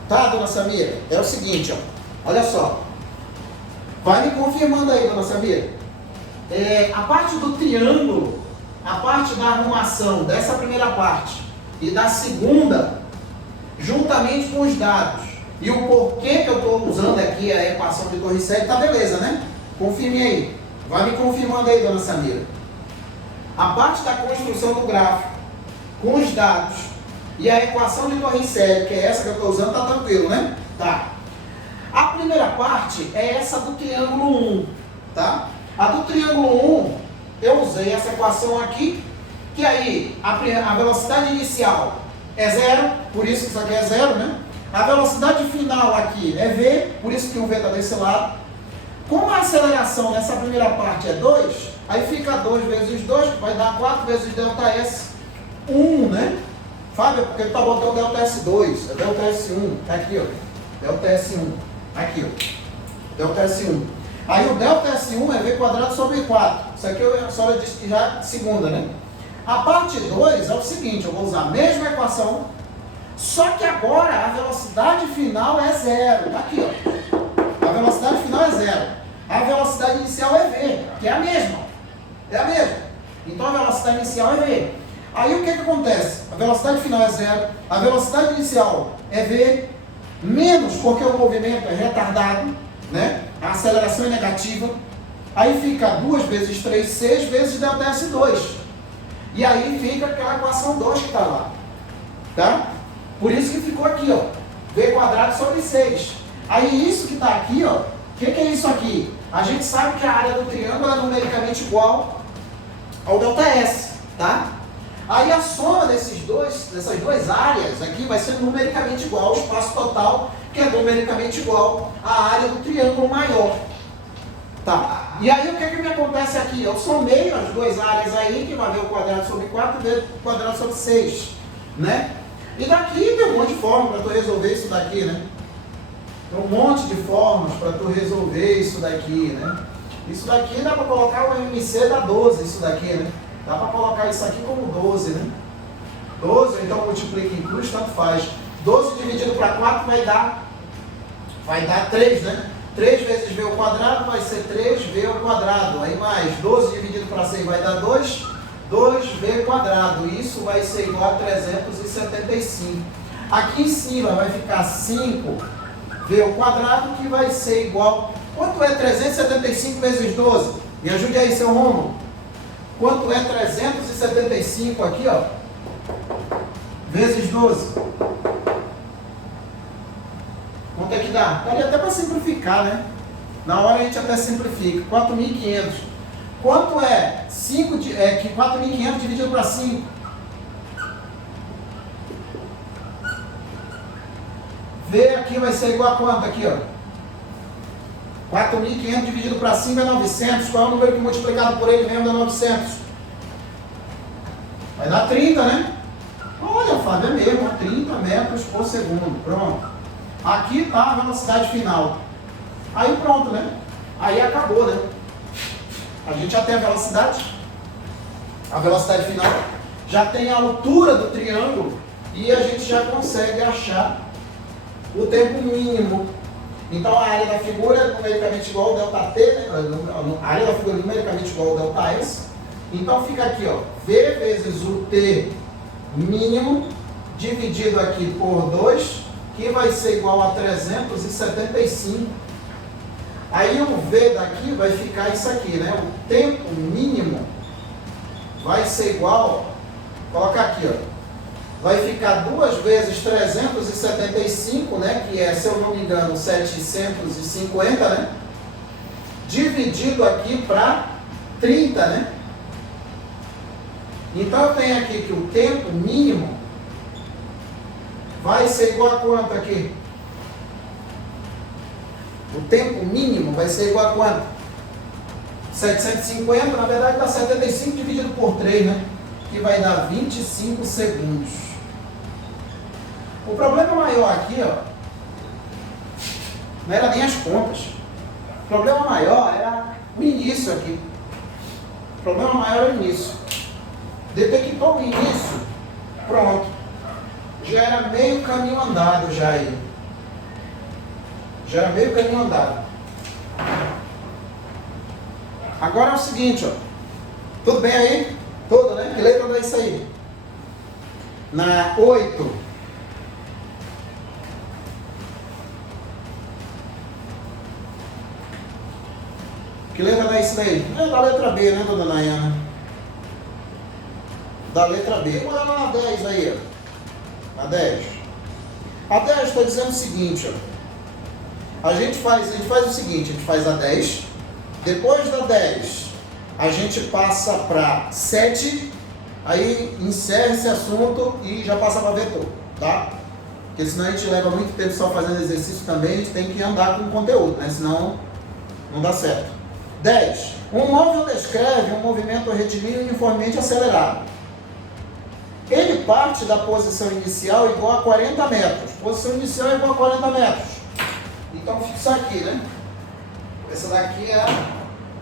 Tá, dona Samira? É o seguinte, ó. Olha só. Vai me confirmando aí, dona Samira. A parte do triângulo, a parte da arrumação dessa primeira parte e da segunda, juntamente com os dados, e o porquê que eu estou usando aqui a equação de Torricelli, tá beleza, né? Confirme aí. Vai me confirmando aí, dona Samira. A parte da construção do gráfico, com os dados, e a equação de Torricelli, que é essa que eu estou usando, tá tranquilo, né? Tá. A primeira parte é essa do triângulo 1, tá? A do triângulo 1, eu usei essa equação aqui, que aí a velocidade inicial é 0, por isso que isso aqui é 0, né? A velocidade final aqui é V, por isso que o V está desse lado. Como a aceleração nessa primeira parte é 2, aí fica 2 vezes 2, que vai dar 4 vezes ΔS1, né? Fábio, porque ele está botando ΔS2, é ΔS1, tá aqui, ó. ΔS1. Aqui, ó. ΔS1. Aí o ΔS1 é V quadrado sobre 4. Isso aqui a senhora disse que já é segunda, né? A parte 2 é o seguinte, eu vou usar a mesma equação, só que agora a velocidade final é 0. Tá aqui, ó. A velocidade final é 0. A velocidade inicial é V, que é a mesma. É a mesma. Então a velocidade inicial é V. Aí o que acontece? A velocidade final é 0. A velocidade inicial é V. Menos porque o movimento é retardado, né? A aceleração é negativa. Aí fica 2 vezes 3, 6 vezes ΔS2. E aí fica aquela equação 2 que está lá. Tá? Por isso que ficou aqui, ó. V quadrado sobre 6. Aí isso que está aqui, ó. O que é isso aqui? A gente sabe que a área do triângulo é numericamente igual ao ΔS, tá? Aí a soma dessas duas áreas aqui vai ser numericamente igual ao espaço total, que é numericamente igual à área do triângulo maior. Tá? E aí o que me acontece aqui? Eu somei as duas áreas aí, que vai ver o quadrado sobre 4 vezes o quadrado sobre 6, né? E daqui tem um monte de formas para tu resolver isso daqui, né? Tem um monte de formas para tu resolver isso daqui, né? Isso daqui dá para colocar o MC da 12, isso daqui, né? Dá para colocar isso aqui como 12, né? 12, então multiplica em cruz, tanto faz. 12 dividido para 4 vai dar 3, né? 3 vezes v ao quadrado vai ser 3v ao quadrado. Aí mais 12 dividido para 6 vai dar 2v quadrado. Isso vai ser igual a 375. Aqui em cima vai ficar 5v ao quadrado, que vai ser igual... Quanto é 375 vezes 12? Me ajude aí, seu Romulo. Quanto é 375 aqui, ó? Vezes 12. Quanto é que dá? Daria até para simplificar, né? Na hora a gente até simplifica. 4.500. Quanto é 4.500 dividido para 5? V aqui vai ser igual a quanto aqui, ó? 4.500 dividido para 5 é 900. Qual é o número que multiplicado por ele mesmo dá 900? Vai dar 30, né? Olha, Fábio, é mesmo, 30 metros por segundo. Pronto. Aqui está a velocidade final. Aí pronto, né? Aí acabou, né? A gente já tem a velocidade final, já tem a altura do triângulo e a gente já consegue achar o tempo mínimo. Então a área da figura é numericamente igual ao ΔT, né? A área da figura é numericamente igual ao ΔS. Então fica aqui, ó, V vezes o T mínimo dividido aqui por 2, que vai ser igual a 375. Aí o V daqui vai ficar isso aqui, né? O tempo mínimo vai ser igual, colocar aqui, ó. Vai ficar 2 vezes 375, né? Que é, se eu não me engano, 750, né? Dividido aqui para 30, né? Então eu tenho aqui que o tempo mínimo vai ser igual a quanto aqui? O tempo mínimo vai ser igual a quanto? 750, na verdade dá 75 dividido por 3, né? Que vai dar 25 segundos. O problema maior aqui, ó, não era nem as contas. O problema maior era o início aqui. O problema maior era o início. Detectou o início, pronto. Já era meio caminho andado já aí. Já era meio caminho andado. Agora é o seguinte, ó. Tudo bem aí? Tudo, né? Que letra dá isso aí? Na 8. Que letra dá isso daí? É da letra B, né, dona Nayana? Da letra B. Olha lá na 10 aí, ó. A 10. A 10 está dizendo o seguinte, ó. A gente faz o seguinte, a gente faz a 10. Depois da 10, a gente passa para 7. Aí encerra esse assunto e já passa para vetor, tá? Porque senão a gente leva muito tempo só fazendo exercício também, a gente tem que andar com o conteúdo, né? Senão não dá certo. 10. Um móvel descreve um movimento retilíneo uniformemente acelerado. Ele parte da posição inicial igual a 40 metros. Posição inicial é igual a 40 metros. Então fixa aqui, né? Essa daqui é a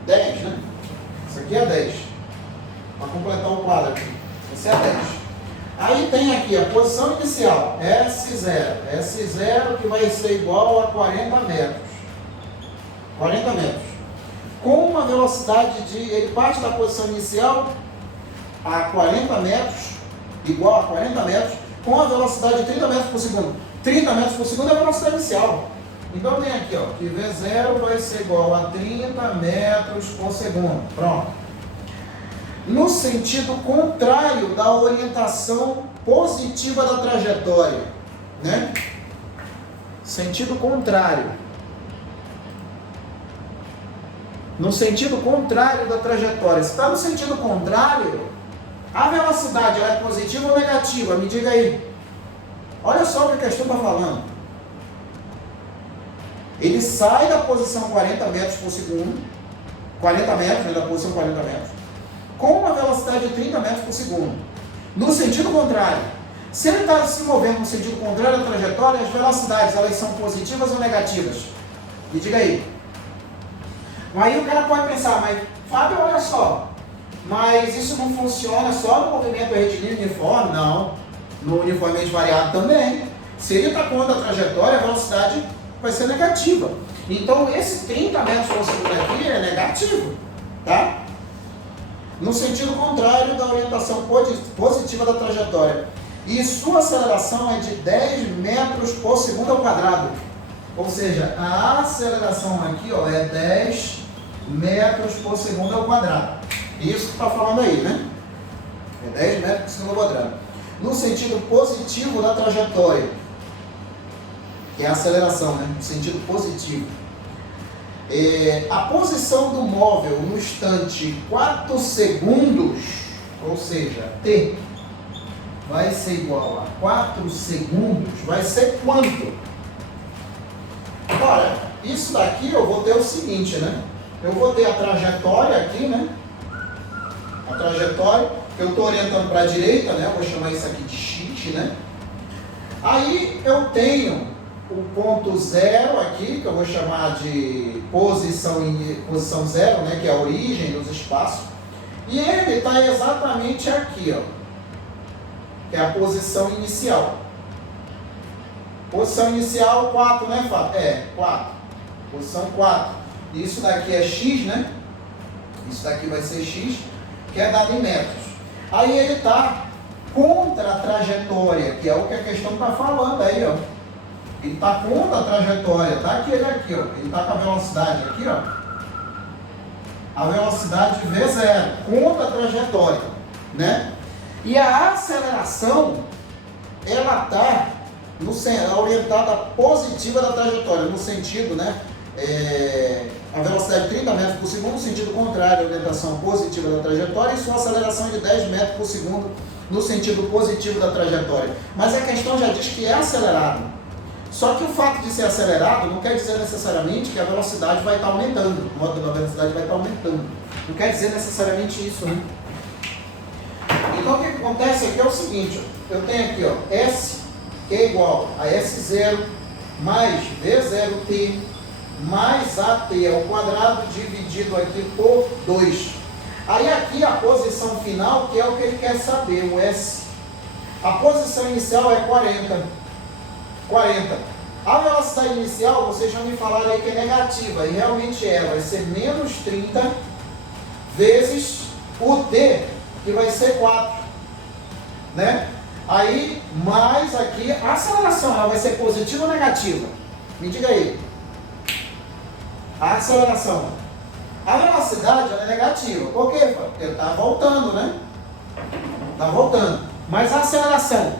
10, né? Essa aqui é a 10. Para completar o quadro aqui. Essa é a 10. Aí tem aqui a posição inicial, S0. S0 que vai ser igual a 40 metros. 40 metros. Com uma velocidade de... Ele parte da posição inicial a 40 metros, igual a 40 metros, com a velocidade de 30 metros por segundo. 30 metros por segundo é a velocidade inicial. Então tem aqui, ó, que V0 vai ser igual a 30 metros por segundo. Pronto. No sentido contrário da orientação positiva da trajetória, né? Sentido contrário. No sentido contrário da trajetória. Se está no sentido contrário, a velocidade ela é positiva ou negativa? Me diga aí. Olha só o que a questão está falando. Ele sai da posição 40 metros por segundo, 40 metros, né, da posição 40 metros, com uma velocidade de 30 metros por segundo. No sentido contrário. Se ele está se movendo no sentido contrário da trajetória, as velocidades elas são positivas ou negativas? Me diga aí. Aí o cara pode pensar, mas Fábio, olha só, mas isso não funciona só no movimento retilíneo uniforme? Não, no uniformemente variado também. Se ele está contra a trajetória, a velocidade vai ser negativa. Então esse 30 metros por segundo aqui é negativo, tá? No sentido contrário da orientação positiva da trajetória. E sua aceleração é de 10 metros por segundo ao quadrado. Ou seja, a aceleração aqui, ó, é 10 metros por segundo ao quadrado. Isso que está falando aí, né? É 10 metros por segundo ao quadrado. No sentido positivo da trajetória, que é a aceleração, né? No sentido positivo. A posição do móvel no instante 4 segundos, ou seja, T, vai ser igual a 4 segundos, vai ser quanto? Ora, isso daqui eu vou ter o seguinte, né? Eu vou ter a trajetória aqui, né? A trajetória, eu estou orientando para a direita, né? Eu vou chamar isso aqui de X, né? Aí eu tenho o ponto zero aqui, que eu vou chamar de posição zero, né? Que é a origem dos espaços. E ele está exatamente aqui, ó. Que é a posição inicial. Posição inicial 4, né, Fábio? É, 4. Posição 4. Isso daqui é X, né? Isso daqui vai ser X, que é dado em metros. Aí ele está contra a trajetória, que é o que a questão está falando aí, ó. Ele está contra a trajetória, tá aqui, ele aqui, ó. Ele está com a velocidade aqui, ó. A velocidade V0, contra a trajetória, né? E a aceleração, ela está orientada positiva da trajetória, no sentido, né? A velocidade de 30 metros por segundo, no sentido contrário, a orientação positiva da trajetória, e sua aceleração de 10 metros por segundo, no sentido positivo da trajetória. Mas a questão já diz que é acelerado. Só que o fato de ser acelerado não quer dizer necessariamente que a velocidade vai estar aumentando. O modo da velocidade vai estar aumentando. Não quer dizer necessariamente isso, né? Então o que acontece aqui é o seguinte, ó, eu tenho aqui, ó, S, que é igual a S0 mais V0t mais AT ao quadrado dividido aqui por 2. Aí aqui a posição final, que é o que ele quer saber, o S. A posição inicial é 40. A velocidade inicial, vocês já me falaram aí que é negativa, e realmente é, vai ser menos 30 vezes o T, que vai ser 4, né? Aí, mais aqui, a aceleração, ela vai ser positiva ou negativa? Me diga aí. A aceleração. A velocidade, ela é negativa. Por quê? Porque está voltando, né? Está voltando. Mas a aceleração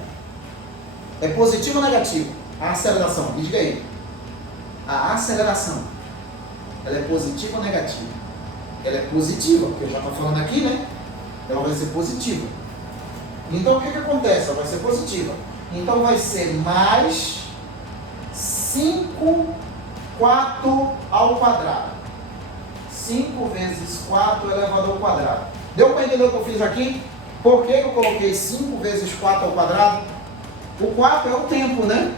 é positiva ou negativa? A aceleração, me diga aí. A aceleração, ela é positiva ou negativa? Ela é positiva, porque eu já estou falando aqui, né? Ela vai ser positiva. Então o que acontece? Ela vai ser positiva. Então vai ser mais 5, 4 ao quadrado. 5 vezes 4 elevado ao quadrado. Deu para entender o que eu fiz aqui? Por que eu coloquei 5 vezes 4 ao quadrado? O 4 é o tempo, né?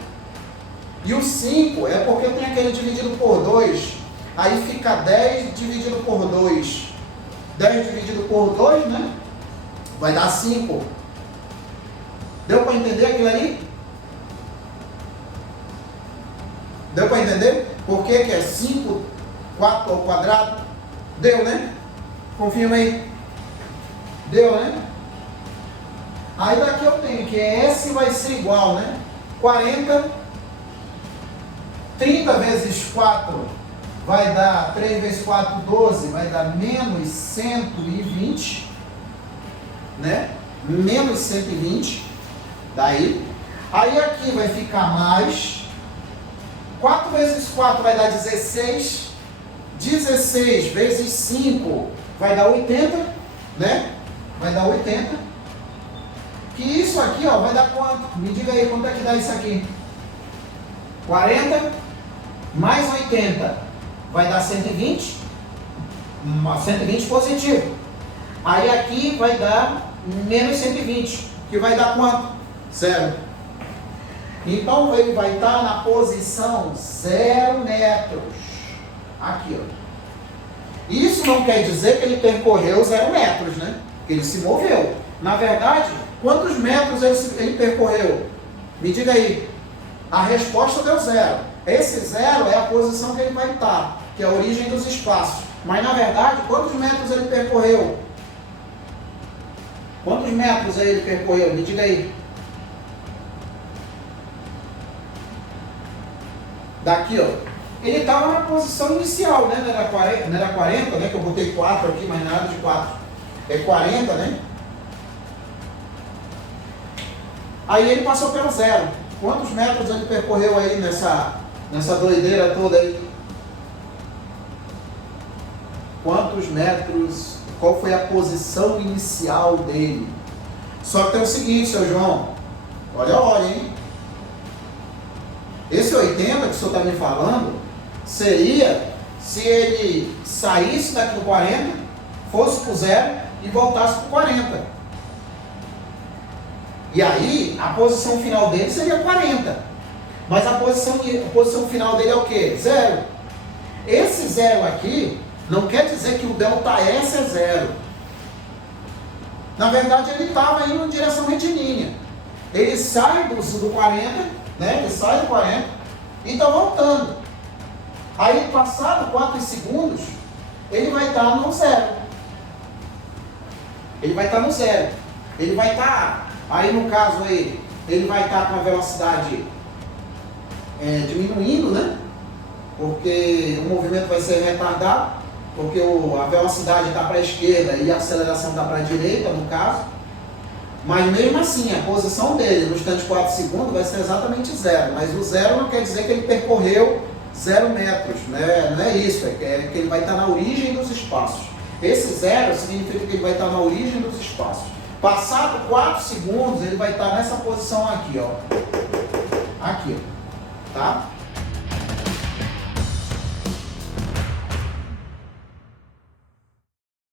E o 5 é porque tem aquele dividido por 2. Aí fica 10 dividido por 2. 10 dividido por 2, né? Vai dar 5. Deu para entender aquilo aí? Deu para entender? Por que é 5, 4 ao quadrado? Deu, né? Confirma aí. Deu, né? Aí daqui eu tenho que S vai ser igual, né? 40, 30 vezes 4 vai dar 3 vezes 4, 12, vai dar menos 120, né? Menos 120, daí. Aí aqui vai ficar mais 4 vezes 4 vai dar 16, 16 vezes 5 vai dar 80, né? Vai dar 80. Que isso aqui, ó, vai dar quanto? Me diga aí, quanto é que dá isso aqui? 40 mais 80 vai dar 120. 120 positivo. Aí aqui vai dar menos 120, que vai dar quanto? 0. Então ele vai estar na posição 0 metros. Aqui, ó. Isso não quer dizer que ele percorreu 0 metros, né? Que ele se moveu. Na verdade, quantos metros ele percorreu? Me diga aí. A resposta deu 0. Esse 0 é a posição que ele vai estar, que é a origem dos espaços. Mas na verdade, quantos metros ele percorreu? Quantos metros aí ele percorreu? Me diga aí. Daqui, ó. Ele estava na posição inicial, né? Não era 40, né? Que eu botei 4 aqui, mas nada de 4. É 40, né? Aí ele passou pelo 0. Quantos metros ele percorreu aí nessa doideira toda aí? Quantos metros? Qual foi a posição inicial dele? Só que tem o seguinte, seu João. Olha a hora, hein? Esse 80 que o senhor está me falando seria se ele saísse daqui do 40, fosse para o 0 e voltasse para o 40. E aí, a posição final dele seria 40. Mas a posição final dele é o quê? 0. Esse 0 aqui não quer dizer que o ΔS é 0. Na verdade, ele estava indo em direção retilínea. Ele sai do 40, né? Ele sai do 40 e está voltando. Aí, passado 4 segundos, ele vai estar no 0. Ele vai estar no 0. Ele vai estar... Aí no caso aí, ele vai estar com a velocidade diminuindo, né? Porque o movimento vai ser retardado, porque a velocidade está para a esquerda e a aceleração está para a direita, no caso. Mas mesmo assim, a posição dele no instante 4 segundos vai ser exatamente 0. Mas o 0 não quer dizer que ele percorreu 0 metros, né? Não é isso, é que ele vai estar na origem dos espaços. Esse 0 significa que ele vai estar na origem dos espaços. Passado 4 segundos, ele vai estar nessa posição aqui, ó. Aqui, ó. Tá?